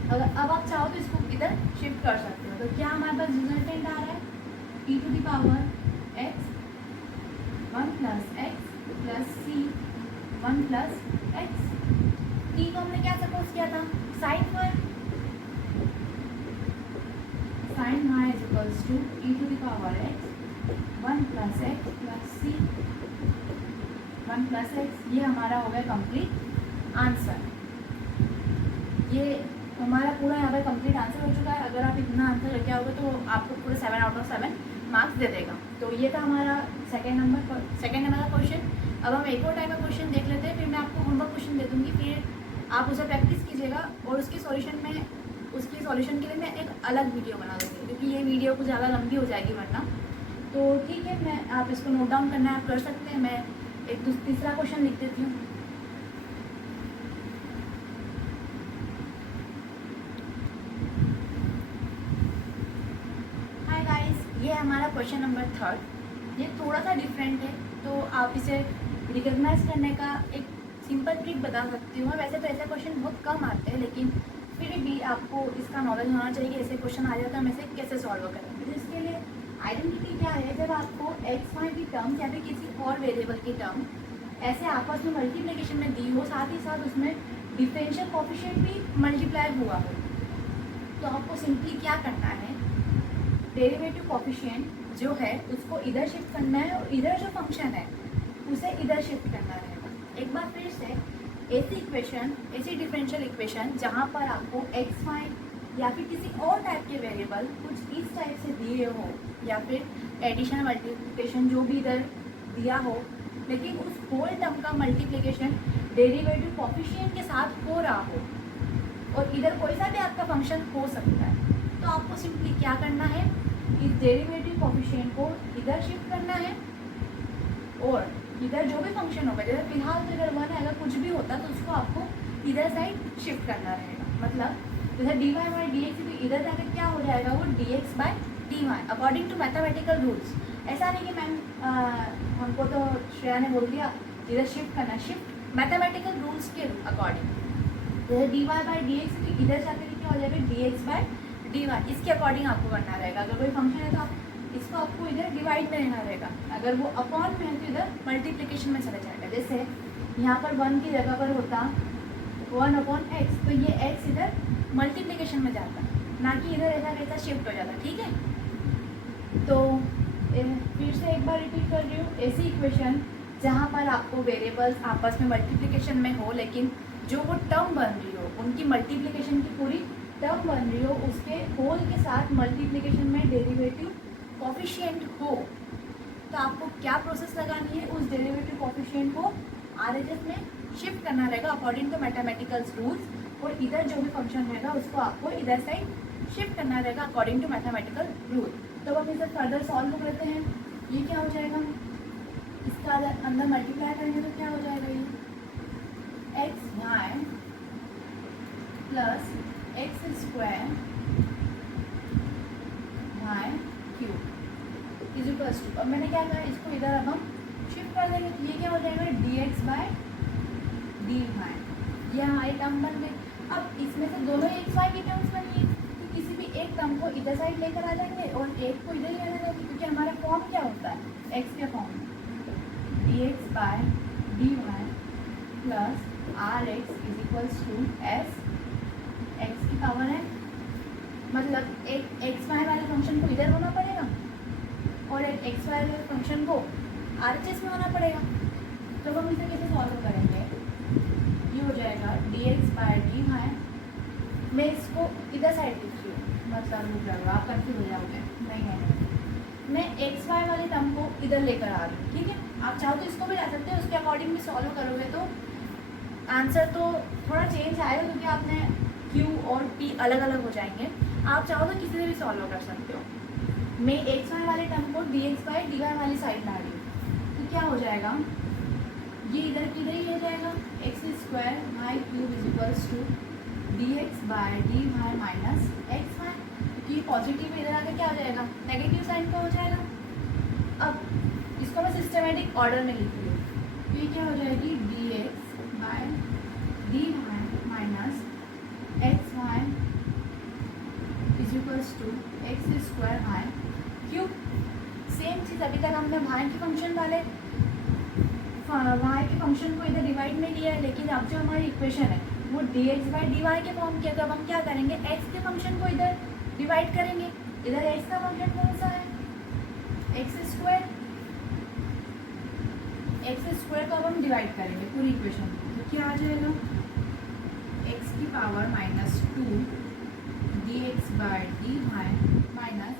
अगर अब आप चाहो तो इसको इधर शिफ्ट कर सकते हो। तो क्या हमारे पास रिजल्टेंट आ रहा है, e to the power x 1 plus x plus c 1 plus x. t को हमने क्या सपोज किया था, sine y, sine y is equals to e to the power x 1 plus x plus c 1 plus x. ये हमारा हो गया complete answer. ये हमारा पूरा यहाँ पर कंप्लीट आंसर हो चुका है। अगर आप इतना आंसर लेके आओगे तो आपको पूरे 7 आउट ऑफ 7 मार्क्स दे देगा। तो ये था हमारा सेकंड नंबर का क्वेश्चन। अब हम एक और टाइप का क्वेश्चन देख लेते हैं, फिर मैं आपको होमवर्क क्वेश्चन दे दूँगी, फिर आप उसे प्रैक्टिस कीजिएगा और उसके सॉल्यूशन के लिए मैं एक अलग वीडियो बना दूँगी, क्योंकि ये वीडियो कुछ ज़्यादा लंबी हो जाएगी वरना। तो ठीक है, आप इसको नोट डाउन करना है, आप कर सकते हैं। मैं एक तीसरा क्वेश्चन लिख देती हूँ। हाय गाइस, ये हमारा क्वेश्चन नंबर 3। ये थोड़ा सा डिफरेंट है, तो आप इसे रिकॉग्नाइज करने का एक सिंपल ट्रिक बता सकती हूँ। वैसे तो ऐसे क्वेश्चन बहुत कम आते हैं, लेकिन फिर भी आपको इसका नॉलेज होना चाहिए कि ऐसे क्वेश्चन आ जाता है, हम इसे कैसे सॉल्व करें। तो इसके लिए आइडेंटिटी क्या है, जब आपको एक्स वाई की टर्म या फिर किसी और वेरिएबल की टर्म ऐसे आपस में मल्टीप्लिकेशन में दी हो, साथ ही साथ उसमें डिफरेंशियल कोफिशिएंट भी मल्टीप्लाई हुआ हो, तो आपको सिंपली क्या करना है, डेरिवेटिव कोफिशिएंट जो है उसको इधर शिफ्ट करना है और इधर जो फंक्शन है उसे इधर शिफ्ट करना रहेगा। एक बार फिर से ऐसी डिफरेंशियल इक्वेशन जहाँ पर आपको एक्स वाई या फिर किसी और टाइप के वेरिएबल कुछ इस टाइप से दिए हो, या फिर एडिशन मल्टीप्लिकेशन जो भी इधर दिया हो, लेकिन उस होल टर्म का मल्टीप्लिकेशन डेरिवेटिव कोफिशिएंट के साथ हो रहा हो और इधर कोई सा भी आपका फंक्शन हो सकता है, तो आपको सिंपली क्या करना है, इस डेरिवेटिव कोफिशिएंट को इधर शिफ्ट करना है और इधर जो भी फंक्शन होगा, जैसे फिलहाल तो इधर 1 है, अगर कुछ भी होता तो उसको आपको इधर साइड शिफ्ट करना रहेगा। मतलब जैसे d y by D x, तो इधर जाकर क्या हो जाएगा, वो d x by D y according to mathematical rules. ऐसा नहीं कि मैम हमको तो श्रेया ने बोल दिया इधर शिफ्ट करना, शिफ्ट मैथमेटिकल रूल्स के अकॉर्डिंग। जैसे d y by D x, तो इधर जाकर क्या हो जाएगा, d x by D y, इसके अकॉर्डिंग आपको करना रहेगा। अगर कोई फंक्शन है तो आप इसको आपको इधर डिवाइड में रहना रहेगा, अगर वो अपॉन में है तो इधर मल्टीप्लिकेशन में चला जाएगा। जैसे यहाँ पर 1 की जगह पर होता 1/x, तो ये x इधर मल्टीप्लिकेशन में जाता, ना कि इधर ऐसा कैसा शिफ्ट हो जाता। ठीक है, तो फिर से एक बार रिपीट कर रही हूँ, ऐसी इक्वेशन जहाँ पर आपको वेरिएबल्स आपस में मल्टीप्लिकेशन में हो, लेकिन जो वो टर्म बन रही हो, उनकी मल्टीप्लिकेशन की पूरी टर्म बन रही हो, उसके होल के साथ मल्टीप्लिकेशन में डेरिवेटिव कोफिशिएंट हो, तो आपको क्या प्रोसेस लगानी है, उस डेरिवेटिव कोएफिशिएंट को RHS में शिफ्ट करना रहेगा अकॉर्डिंग टू मैथमेटिकल रूल्स, और इधर जो भी फंक्शन रहेगा उसको आपको इधर साइड शिफ्ट करना रहेगा अकॉर्डिंग टू मैथमेटिकल रूल। तो हम इसे फर्दर सॉल्व करते हैं। ये क्या हो जाएगा, इसका अंदर मल्टीप्लाई करेंगे तो क्या हो जाएगा, ये x y plus x square Y cube is equals to, अब मैंने क्या कहा, इसको इधर अब हम शिफ्ट कर देंगे तो ये क्या हो जाएगा, dx बाय dy, ये हमारी टर्म बन गई। अब इसमें से दोनों एक्स वाई की टर्म्स बनी है, तो किसी भी एक टर्म को इधर साइड लेकर आ जाएंगे और एक को इधर ही आना जाएंगे, क्योंकि हमारा फॉर्म क्या होता है एक्स के फॉर्म में, dx by dy plus rx is equals to s x की पावर है, मतलब एक एक्स वाई वाले फंक्शन को इधर होना पड़ेगा और एक एक्स वाई वाले फंक्शन को RHS में होना पड़ेगा। तो हम इसे कैसे सॉल्व करेंगे, ये हो जाएगा dx बाय dy, मैं इसको इधर साइड लिखती हूँ, मतलब हो जाएगा, आप कंफ्यूज हो जाओगे, नहीं मैं एक्स वाई वाली टर्म को इधर लेकर आ रही हूँ, ठीक है। आप चाहो तो इसको भी ला सकते हो, उसके अकॉर्डिंग भी सॉल्व करोगे तो आंसर तो थोड़ा चेंज आएगा, क्योंकि आपने Q और P अलग अलग हो जाएंगे। आप चाहो तो किसी से भी सॉल्व कर सकते हो। मैं एक्स वाई वाले टर्म को dx बाय dy वाली साइड ला रही हूँ, तो क्या हो जाएगा, ये इधर की इधर ही रह जाएगा, x square Y cube is equals to dx by dy minus x y, क्योंकि ये पॉजिटिव इधर आकर क्या हो जाएगा, नेगेटिव साइन का हो जाएगा। अब इसको मैं सिस्टमेटिक ऑर्डर में लिख रही हूँ, तो ये क्या हो जाएगी, dx by dy minus x Y is equals to x square Y cube. Same चीज़ अभी तक हमने y के फंक्शन वाले y के फंक्शन को इधर डिवाइड में लिया है, लेकिन अब जो हमारी इक्वेशन है वो dx बाई dy के फॉर्म की है। तो अब हम क्या करेंगे, x के फंक्शन को इधर डिवाइड करेंगे, इधर x का फंक्शन कौन सा है, एक्स स्क्वायर को अब हम डिवाइड करेंगे पूरी इक्वेशन, तो क्या आ जाएगा, x की power minus 2 dx by dy minus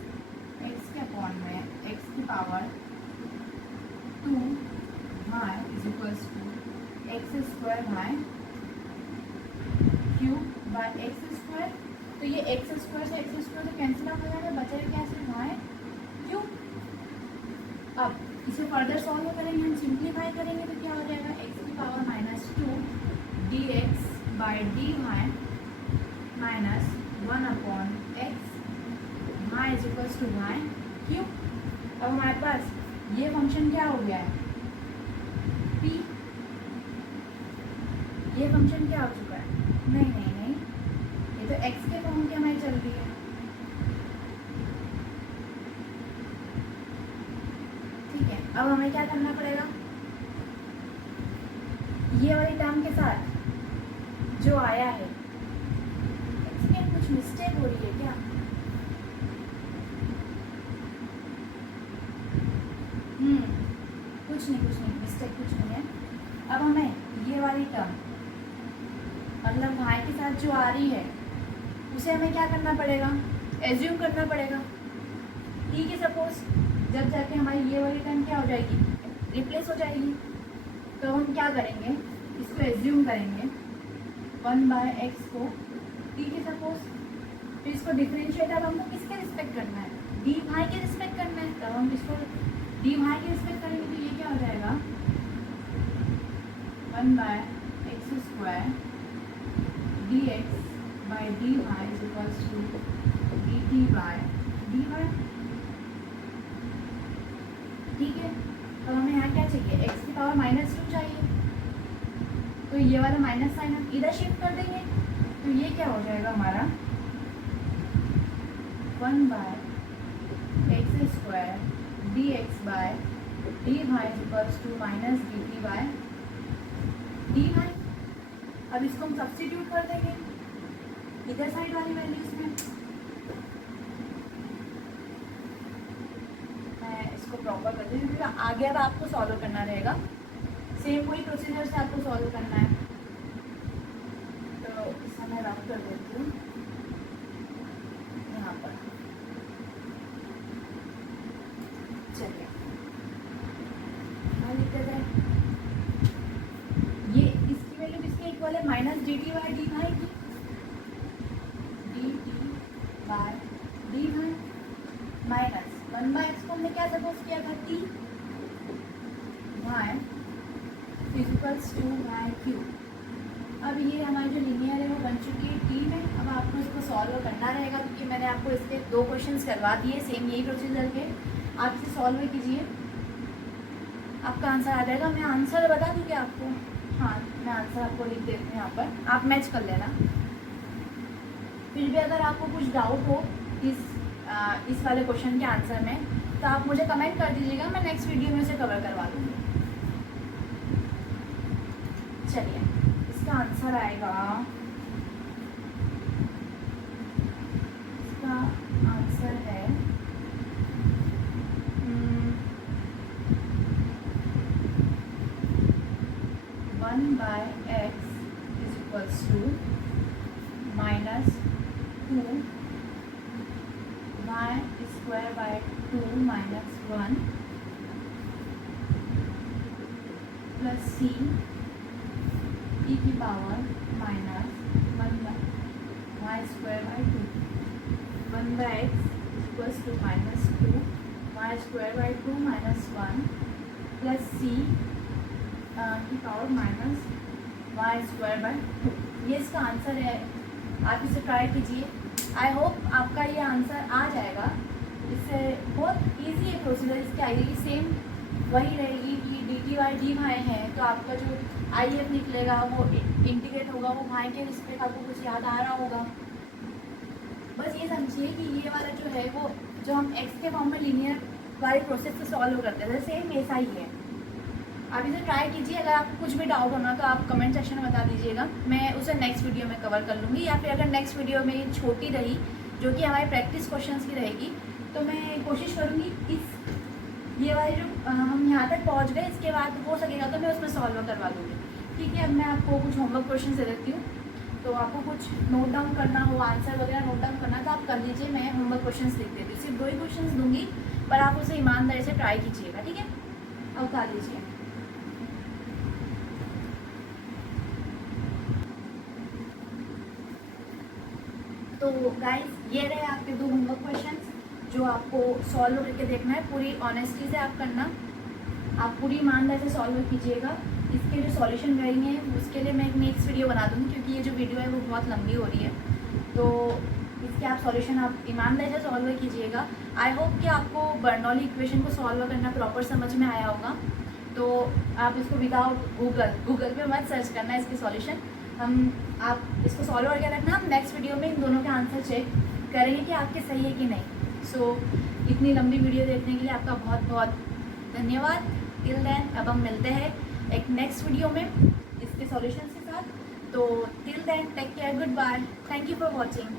x के अपॉन में x की power 2 y is equals to x square Y cube by x square. तो ये एक्स स्क्वायर से कैंसिल आउट हो जाएगा, बचेगा क्या सिर्फ वाई क्यूब। अब इसे फर्दर सॉल्व करेंगे, हम सिंप्लीफाई करेंगे तो क्या हो जाएगा, एक्स की power minus 2 dx by dy minus 1 upon x y is equals to Y cube. अब हमारे पास ये फंक्शन क्या हो गया है, p, ये फंक्शन क्या हो चुका है, नहीं, ये तो x के फॉर्म की हमारी चल रही है, ठीक है। अब हमें क्या करना पड़ेगा, ये वाली टर्म के साथ जो आया है, इसमें कुछ मिस्टेक हो रही है क्या, कुछ नहीं मिस्टेक कुछ नहीं है। अब हमें ये वाली टर्म मतलब y के साथ जो आ रही है उसे हमें क्या करना पड़ेगा, एज्यूम करना पड़ेगा, ठीक है। सपोज जब जाके हमारी ये वाली टर्म क्या हो जाएगी, रिप्लेस हो जाएगी, तो हम क्या करेंगे, इसको एज्यूम करेंगे 1 बाय एक्स को, ठीक है। सपोज तो इसको डिफरेंशिएट अब हमको किसके रिस्पेक्ट करना है, डी वाई के रिस्पेक्ट करना है, तब हम इसको डी वाई के रिस्पेक्ट करेंगे, तो ये क्या हो जाएगा 1 by x square d x by D y is equals to d t by d y, ठीक है। तो हमें यहाँ क्या चाहिए, x की पावर माइनस 2 चाहिए, तो ये वाला माइनस साइन हम इधर शिफ्ट कर देंगे, तो ये क्या हो जाएगा हमारा 1 by x square d x by d y is equals to minus D t by d y. अब इसको हम सब्स्टिट्यूट कर देंगे इधर साइड वाली वैल्यूज में, मैं इसको प्रॉपर कर दूँगी क्योंकि आगे अब आपको सॉल्व करना रहेगा, सेम वही प्रोसीजर से आपको सॉल्व करना है। तो इसे मैं रफ कर देती हूँ यहाँ पर, चलिए है minus D T by D Y की, D T by D Y minus 1/x को हमने क्या सपोज किया था, T Y equals to Y cube. अब ये हमारी जो लीनियर है वो बन चुकी है टी में। अब आपको इसको सॉल्व करना रहेगा क्योंकि मैंने आपको इसके 2 क्वेश्चंस करवा दिए सेम यही प्रोसीजर के। आप इसे सॉल्व कीजिए, आपका आंसर आ जाएगा। मैं आंसर बता दूँ क्या आपको? हाँ, मैं आंसर आपको लिख देती हूँ यहाँ पर, आप मैच कर लेना। फिर भी अगर आपको कुछ डाउट हो इस वाले क्वेश्चन के आंसर में तो आप मुझे कमेंट कर दीजिएगा, मैं नेक्स्ट वीडियो में उसे कवर करवा दूँगी। चलिए, इसका आंसर आएगा, इसका आंसर है 1/x is equals to minus 2 y square by 2 minus 1 plus c e की power minus 1/y square by 2, 1/x equals to minus 2 y square by 2 minus 1 plus c की power minus y square by 2। ये इसका answer है। आप इसे try कीजिए, I hope आपका ये आंसर आ जाएगा। इससे बहुत इजी है प्रोसीजर, इसकी आएगी सेम वही रहेगी कि d t y d y है तो आपका जो आई एफ निकलेगा वो इंटीग्रेट होगा, वो वाई के रिस्पेक्ट आपको कुछ याद आ रहा होगा। बस ये समझिए कि ये वाला जो है वो जो हम एक्स के फॉर्म में लीनियर वाले प्रोसेस से सॉल्व करते थे सेम ऐसा ही है। आप इसे ट्राई कीजिए। अगर आपको कुछ भी डाउट होना तो आप कमेंट सेक्शन में बता दीजिएगा, मैं उसे नेक्स्ट वीडियो में कवर कर लूँगी। या फिर अगर नेक्स्ट वीडियो में छोटी रही जो कि हमारी प्रैक्टिस क्वेश्चंस की रहेगी तो मैं कोशिश करूँगी ये वाले जो हम यहाँ तक पहुँच गए इसके बाद हो सकेगा तो मैं उसमें सॉल्व करवा दूँगी। ठीक है, अब मैं आपको कुछ होमवर्क क्वेश्चन दे देती हूँ, तो आपको कुछ नोट डाउन करना हो, आंसर वगैरह नोट डाउन करना तो आप कर लीजिए। मैं होमवर्क क्वेश्चन लिख देती हूँ, सिर्फ 2 ही क्वेश्चन दूँगी पर आप उसे ईमानदारी से ट्राई कीजिएगा। ठीक है, अब उतार लीजिए। तो गाइस ये रहे आपके 2 होमवर्क क्वेश्चंस जो आपको सॉल्व करके देखना है। पूरी ऑनेस्टी से आप करना, आप पूरी ईमानदारी से सॉल्व कीजिएगा। इसके जो सॉल्यूशन रहेंगे उसके लिए मैं एक नेक्स्ट वीडियो बना दूँगी क्योंकि ये जो वीडियो है वो बहुत लंबी हो रही है। तो इसके आप सॉल्यूशन आप ईमानदारी से सॉल्व कीजिएगा। आई होप कि आपको बर्नौली इक्वेशन को सॉल्व करना प्रॉपर समझ में आया होगा। तो आप इसको विदाउट गूगल पे मत सर्च करना इसकी सॉल्यूशन, आप इसको सॉल्व करके रखना। हम नेक्स्ट वीडियो में इन दोनों के आंसर चेक करेंगे कि आपके सही है कि नहीं। सो इतनी लंबी वीडियो देखने के लिए आपका बहुत बहुत धन्यवाद। टिल देन अब हम मिलते हैं एक नेक्स्ट वीडियो में इसके सॉल्यूशन के साथ। तो till then take care, good bye, thank you for watching.